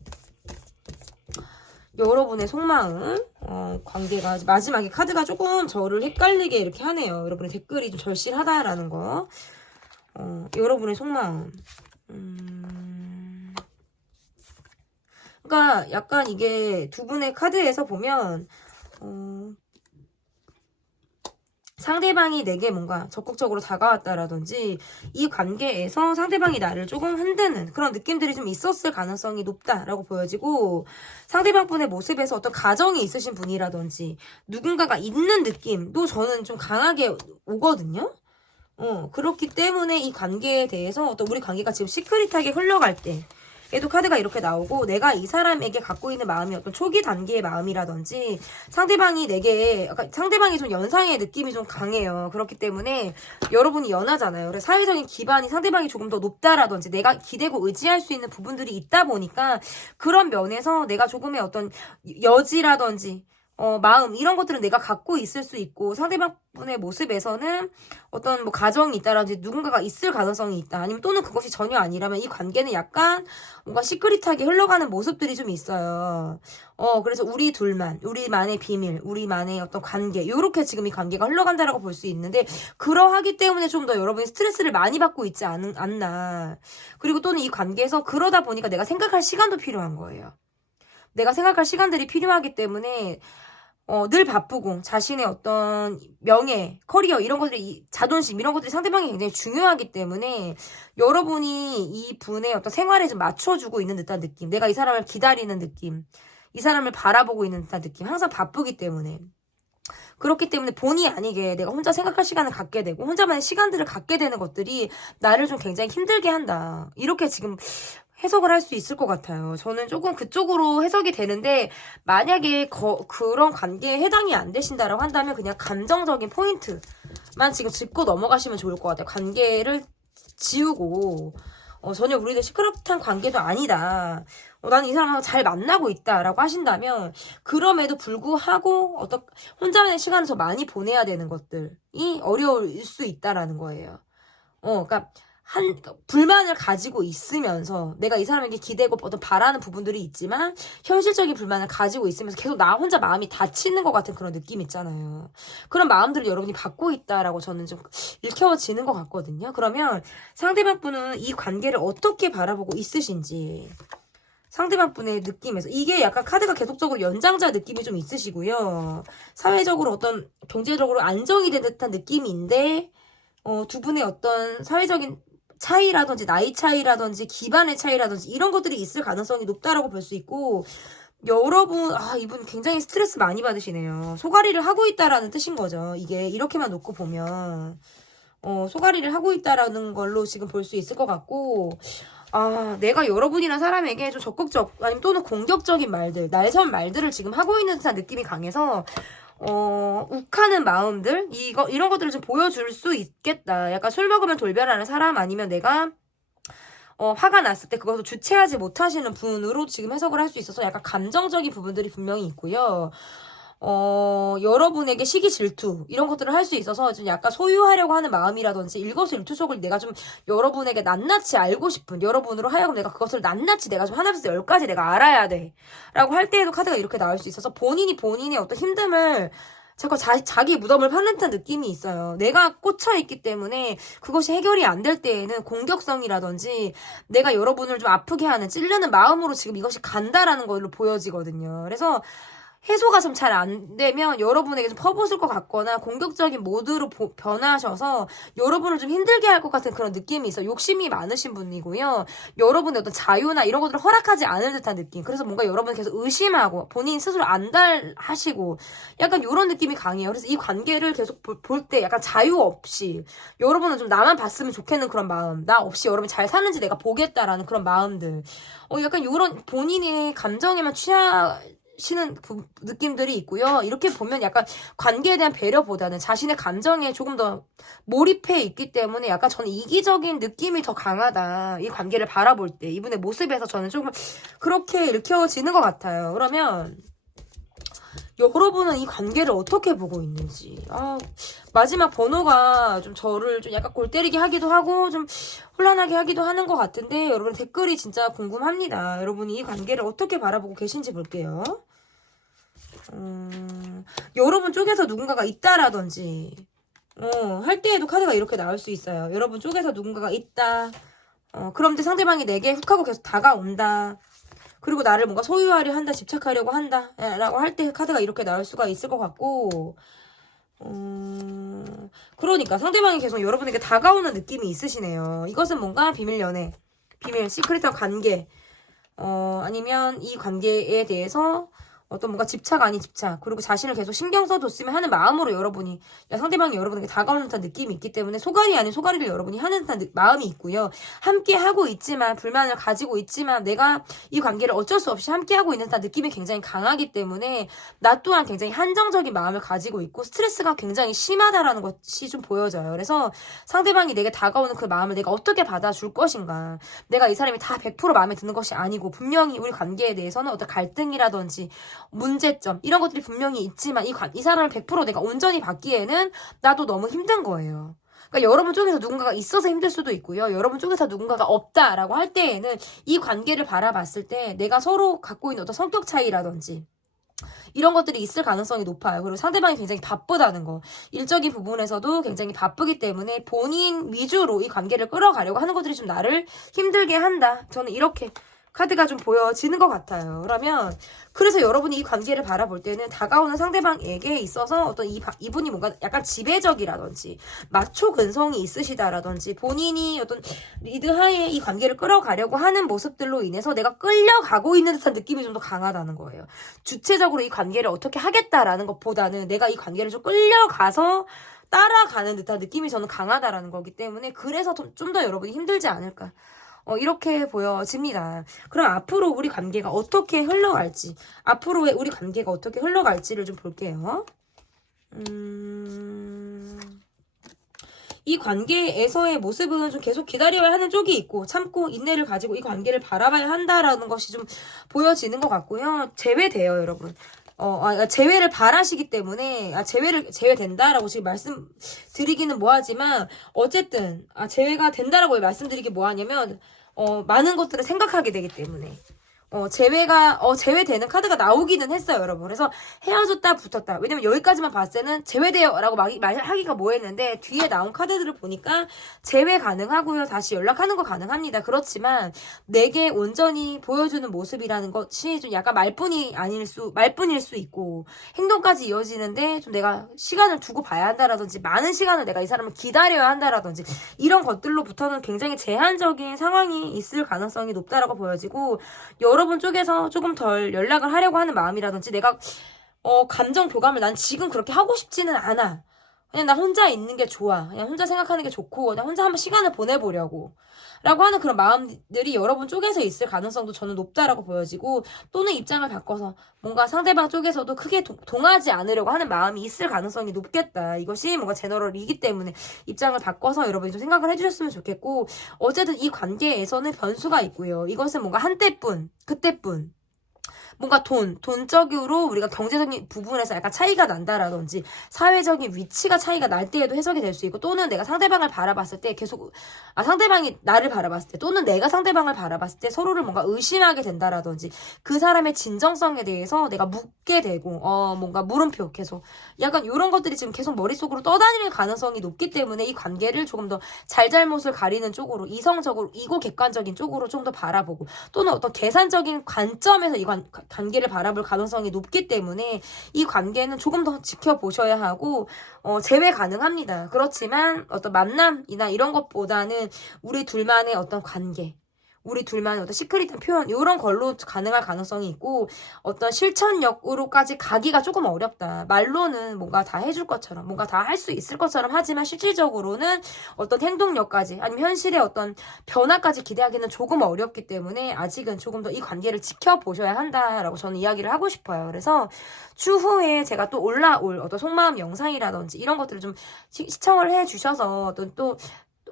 관계가 마지막에 카드가 조금 저를 헷갈리게 이렇게 하네요. 여러분의 댓글이 좀 절실하다라는 거. 여러분의 속마음. 그러니까 약간 이게 두 분의 카드에서 보면 상대방이 내게 뭔가 적극적으로 다가왔다라든지 이 관계에서 상대방이 나를 조금 흔드는 그런 느낌들이 좀 있었을 가능성이 높다라고 보여지고 상대방 분의 모습에서 어떤 가정이 있으신 분이라든지 누군가가 있는 느낌도 저는 좀 강하게 오거든요. 그렇기 때문에 이 관계에 대해서 어떤 우리 관계가 지금 시크릿하게 흘러갈 때 얘도 카드가 이렇게 나오고 내가 이 사람에게 갖고 있는 마음이 어떤 초기 단계의 마음이라든지 상대방이 상대방이 좀 연상의 느낌이 좀 강해요. 그렇기 때문에 여러분이 연하잖아요. 그래서 사회적인 기반이 상대방이 조금 더 높다라든지 내가 기대고 의지할 수 있는 부분들이 있다 보니까 그런 면에서 내가 조금의 어떤 여지라든지 마음 이런 것들은 내가 갖고 있을 수 있고 상대방분의 모습에서는 어떤 뭐 가정이 있다라든지 누군가가 있을 가능성이 있다. 아니면 또는 그것이 전혀 아니라면 이 관계는 약간 뭔가 시크릿하게 흘러가는 모습들이 좀 있어요. 그래서 우리만의 비밀, 우리만의 어떤 관계 요렇게 지금 이 관계가 흘러간다라고 볼 수 있는데 그러하기 때문에 좀 더 여러분이 스트레스를 많이 받고 있지 않나. 그리고 또는 이 관계에서 그러다 보니까 내가 생각할 시간도 필요한 거예요. 내가 생각할 시간들이 필요하기 때문에 늘 바쁘고 자신의 어떤 명예, 커리어 이런 것들이 자존심 이런 것들이 상대방이 굉장히 중요하기 때문에 여러분이 이 분의 어떤 생활에 좀 맞춰주고 있는 듯한 느낌 내가 이 사람을 기다리는 느낌 이 사람을 바라보고 있는 듯한 느낌 항상 바쁘기 때문에 그렇기 때문에 본의 아니게 내가 혼자 생각할 시간을 갖게 되고 혼자만의 시간들을 갖게 되는 것들이 나를 좀 굉장히 힘들게 한다 이렇게 지금 해석을 할 수 있을 것 같아요. 저는 조금 그쪽으로 해석이 되는데 만약에 그런 관계에 해당이 안 되신다라고 한다면 그냥 감정적인 포인트만 지금 짚고 넘어가시면 좋을 것 같아요. 관계를 지우고 전혀 우리들 시끄럽단 관계도 아니다. 나는 이 사람하고 잘 만나고 있다라고 하신다면 그럼에도 불구하고 어떤 혼자만의 시간을 더 많이 보내야 되는 것들이 어려울 수 있다라는 거예요. 그러니까 불만을 가지고 있으면서 내가 이 사람에게 기대고 어떤 바라는 부분들이 있지만 현실적인 불만을 가지고 있으면서 계속 나 혼자 마음이 다치는 것 같은 그런 느낌 있잖아요. 그런 마음들을 여러분이 갖고 있다라고 저는 좀 일깨워지는 것 같거든요. 그러면 상대방 분은 이 관계를 어떻게 바라보고 있으신지 상대방 분의 느낌에서 이게 약간 카드가 계속적으로 연장자 느낌이 좀 있으시고요. 사회적으로 어떤 경제적으로 안정이 된 듯한 느낌인데 두 분의 어떤 사회적인 차이라든지 나이 차이라든지 기반의 차이라든지 이런 것들이 있을 가능성이 높다라고 볼 수 있고 여러분 이분 굉장히 스트레스 많이 받으시네요. 소가리를 하고 있다라는 뜻인 거죠. 이게 이렇게만 놓고 보면 소가리를 하고 있다라는 걸로 지금 볼 수 있을 것 같고 내가 여러분이나 사람에게 좀 적극적 아니면 또는 공격적인 말들 날선 말들을 지금 하고 있는 듯한 느낌이 강해서 욱하는 마음들 이런 것들을 좀 보여줄 수 있겠다. 약간 술 먹으면 돌변하는 사람 아니면 내가 화가 났을 때 그것을 주체하지 못하시는 분으로 지금 해석을 할 수 있어서 약간 감정적인 부분들이 분명히 있고요. 여러분에게 시기 질투 이런 것들을 할 수 있어서 좀 약간 소유하려고 하는 마음이라든지 일거수일투족을 내가 좀 여러분에게 낱낱이 알고 싶은 여러분으로 하여금 내가 그것을 낱낱이 내가 좀 하나부터 열까지 내가 알아야 돼 라고 할 때에도 카드가 이렇게 나올 수 있어서 본인의 어떤 힘듦을 자꾸 자기 무덤을 파는 듯한 느낌이 있어요. 내가 꽂혀있기 때문에 그것이 해결이 안 될 때에는 공격성이라든지 내가 여러분을 좀 아프게 하는 찔르는 마음으로 지금 이것이 간다라는 걸로 보여지거든요. 그래서 해소가 좀 잘 안 되면 여러분에게 좀 퍼붓을 것 같거나 공격적인 모드로 변하셔서 여러분을 좀 힘들게 할 것 같은 그런 느낌이 있어요. 욕심이 많으신 분이고요. 여러분의 어떤 자유나 이런 것들을 허락하지 않을 듯한 느낌. 그래서 뭔가 여러분 계속 의심하고 본인 스스로 안달하시고 약간 이런 느낌이 강해요. 그래서 이 관계를 계속 볼 때 약간 자유 없이 여러분은 좀 나만 봤으면 좋겠는 그런 마음. 나 없이 여러분이 잘 사는지 내가 보겠다라는 그런 마음들. 약간 이런 본인의 감정에만 시는 느낌들이 있고요. 이렇게 보면 약간 관계에 대한 배려보다는 자신의 감정에 조금 더 몰입해 있기 때문에 약간 저는 이기적인 느낌이 더 강하다. 이 관계를 바라볼 때 이분의 모습에서 저는 조금 그렇게 읽혀지는 것 같아요. 그러면 여러분은 이 관계를 어떻게 보고 있는지. 마지막 번호가 좀 저를 좀 약간 골 때리게 하기도 하고 좀 혼란하게 하기도 하는 것 같은데 여러분 댓글이 진짜 궁금합니다. 여러분이 이 관계를 어떻게 바라보고 계신지 볼게요. 여러분 쪽에서 누군가가 있다라든지 할 때에도 카드가 이렇게 나올 수 있어요. 여러분 쪽에서 누군가가 있다. 그런데 상대방이 내게 훅하고 계속 다가온다. 그리고 나를 뭔가 소유하려 한다, 집착하려고 한다, 라고 할 때 카드가 이렇게 나올 수가 있을 것 같고, 그러니까 상대방이 계속 여러분에게 다가오는 느낌이 있으시네요. 이것은 뭔가 비밀 연애, 비밀, 시크릿한 관계, 아니면 이 관계에 대해서 어떤 뭔가 집착 아닌 집착, 그리고 자신을 계속 신경 써줬으면 하는 마음으로 여러분이, 상대방이 여러분에게 다가오는 듯한 느낌이 있기 때문에 소갈이 아닌 소갈이를 여러분이 하는 듯한 마음이 있고요. 함께 하고 있지만, 불만을 가지고 있지만, 내가 이 관계를 어쩔 수 없이 함께 하고 있는 듯한 느낌이 굉장히 강하기 때문에, 나 또한 굉장히 한정적인 마음을 가지고 있고, 스트레스가 굉장히 심하다라는 것이 좀 보여져요. 그래서 상대방이 내게 다가오는 그 마음을 내가 어떻게 받아줄 것인가. 내가 이 사람이 다 100% 마음에 드는 것이 아니고, 분명히 우리 관계에 대해서는 어떤 갈등이라든지, 문제점 이런 것들이 분명히 있지만 이 사람을 100% 내가 온전히 받기에는 나도 너무 힘든 거예요. 그러니까 여러분 쪽에서 누군가가 있어서 힘들 수도 있고요. 여러분 쪽에서 누군가가 없다라고 할 때에는 이 관계를 바라봤을 때 내가 서로 갖고 있는 어떤 성격 차이라든지 이런 것들이 있을 가능성이 높아요. 그리고 상대방이 굉장히 바쁘다는 거. 일적인 부분에서도 굉장히 바쁘기 때문에 본인 위주로 이 관계를 끌어가려고 하는 것들이 좀 나를 힘들게 한다. 저는 이렇게 카드가 좀 보여지는 것 같아요. 그러면 그래서 여러분이 이 관계를 바라볼 때는 다가오는 상대방에게 있어서 어떤 이분이 뭔가 약간 지배적이라든지 마초 근성이 있으시다라든지 본인이 어떤 리드하에 이 관계를 끌어가려고 하는 모습들로 인해서 내가 끌려가고 있는 듯한 느낌이 좀 더 강하다는 거예요. 주체적으로 이 관계를 어떻게 하겠다라는 것보다는 내가 이 관계를 좀 끌려가서 따라가는 듯한 느낌이 저는 강하다라는 거기 때문에 그래서 좀 더 여러분이 힘들지 않을까. 이렇게 보여집니다. 그럼 앞으로 우리 관계가 어떻게 흘러갈지, 앞으로의 우리 관계가 어떻게 흘러갈지를 좀 볼게요. 이 관계에서의 모습은 좀 계속 기다려야 하는 쪽이 있고 참고 인내를 가지고 이 관계를 바라봐야 한다라는 것이 좀 보여지는 것 같고요. 제외돼요, 여러분. 제외를 바라시기 때문에, 제외된다라고 지금 말씀드리기는 뭐하지만, 어쨌든, 제외가 된다라고 말씀드리기 뭐하냐면, 많은 것들을 생각하게 되기 때문에. 제외되는 카드가 나오기는 했어요, 여러분. 그래서 헤어졌다, 붙었다. 왜냐면 여기까지만 봤을 때는 제외돼요 라고 말하기가 뭐했는데, 뒤에 나온 카드들을 보니까 제외 가능하고요. 다시 연락하는 거 가능합니다. 그렇지만, 내게 온전히 보여주는 모습이라는 것이 좀 약간 말뿐일 수 있고, 행동까지 이어지는데, 좀 내가 시간을 두고 봐야 한다라든지, 많은 시간을 내가 이 사람을 기다려야 한다라든지, 이런 것들로부터는 굉장히 제한적인 상황이 있을 가능성이 높다라고 보여지고, 여러분 쪽에서 조금 덜 연락을 하려고 하는 마음이라든지 내가 감정 교감을 난 지금 그렇게 하고 싶지는 않아. 그냥 나 혼자 있는 게 좋아. 그냥 혼자 생각하는 게 좋고 그냥 혼자 한번 시간을 보내보려고 라고 하는 그런 마음들이 여러분 쪽에서 있을 가능성도 저는 높다라고 보여지고 또는 입장을 바꿔서 뭔가 상대방 쪽에서도 크게 동하지 않으려고 하는 마음이 있을 가능성이 높겠다. 이것이 뭔가 제너럴이기 때문에 입장을 바꿔서 여러분이 좀 생각을 해주셨으면 좋겠고 어쨌든 이 관계에서는 변수가 있고요. 이것은 뭔가 한때뿐, 그때뿐 뭔가 돈적으로 우리가 경제적인 부분에서 약간 차이가 난다라든지 사회적인 위치가 차이가 날 때에도 해석이 될 수 있고 또는 내가 상대방을 바라봤을 때 계속 상대방이 나를 바라봤을 때 또는 내가 상대방을 바라봤을 때 서로를 뭔가 의심하게 된다라든지 그 사람의 진정성에 대해서 내가 묻게 되고 뭔가 물음표 계속 약간 이런 것들이 지금 계속 머릿속으로 떠다니는 가능성이 높기 때문에 이 관계를 조금 더 잘잘못을 가리는 쪽으로 이성적으로 이고 객관적인 쪽으로 좀 더 바라보고 또는 어떤 계산적인 관점에서 이 관계를 바라볼 가능성이 높기 때문에 이 관계는 조금 더 지켜보셔야 하고 제외 가능합니다. 그렇지만 어떤 만남이나 이런 것보다는 우리 둘만의 어떤 관계 우리 둘만의 어떤 시크릿한 표현 이런 걸로 가능할 가능성이 있고 어떤 실천력으로까지 가기가 조금 어렵다. 말로는 뭔가 다 해줄 것처럼 뭔가 다 할 수 있을 것처럼 하지만 실질적으로는 어떤 행동력까지 아니면 현실의 어떤 변화까지 기대하기는 조금 어렵기 때문에 아직은 조금 더 이 관계를 지켜보셔야 한다라고 저는 이야기를 하고 싶어요. 그래서 추후에 제가 또 올라올 어떤 속마음 영상이라든지 이런 것들을 좀 시청을 해주셔서 어떤 또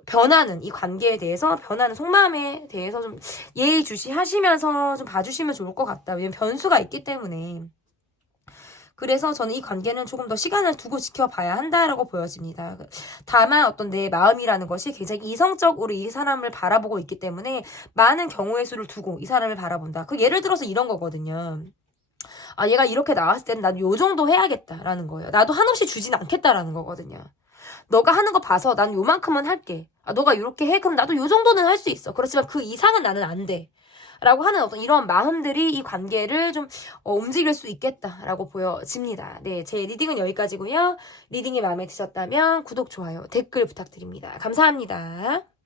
변하는 이 관계에 대해서 변하는 속마음에 대해서 좀 예의주시하시면서 좀 봐주시면 좋을 것 같다. 왜냐면 변수가 있기 때문에. 그래서 저는 이 관계는 조금 더 시간을 두고 지켜봐야 한다라고 보여집니다. 다만 어떤 내 마음이라는 것이 굉장히 이성적으로 이 사람을 바라보고 있기 때문에 많은 경우의 수를 두고 이 사람을 바라본다. 그 예를 들어서 이런 거거든요. 아, 얘가 이렇게 나왔을 때는 나도 요 정도 해야겠다라는 거예요. 나도 한없이 주진 않겠다라는 거거든요. 너가 하는 거 봐서 난 요만큼은 할게. 아, 너가 이렇게 해? 그럼 나도 요 정도는 할 수 있어. 그렇지만 그 이상은 나는 안 돼. 라고 하는 어떤 이런 마음들이 이 관계를 좀 움직일 수 있겠다라고 보여집니다. 네, 제 리딩은 여기까지고요. 리딩이 마음에 드셨다면 구독, 좋아요, 댓글 부탁드립니다. 감사합니다.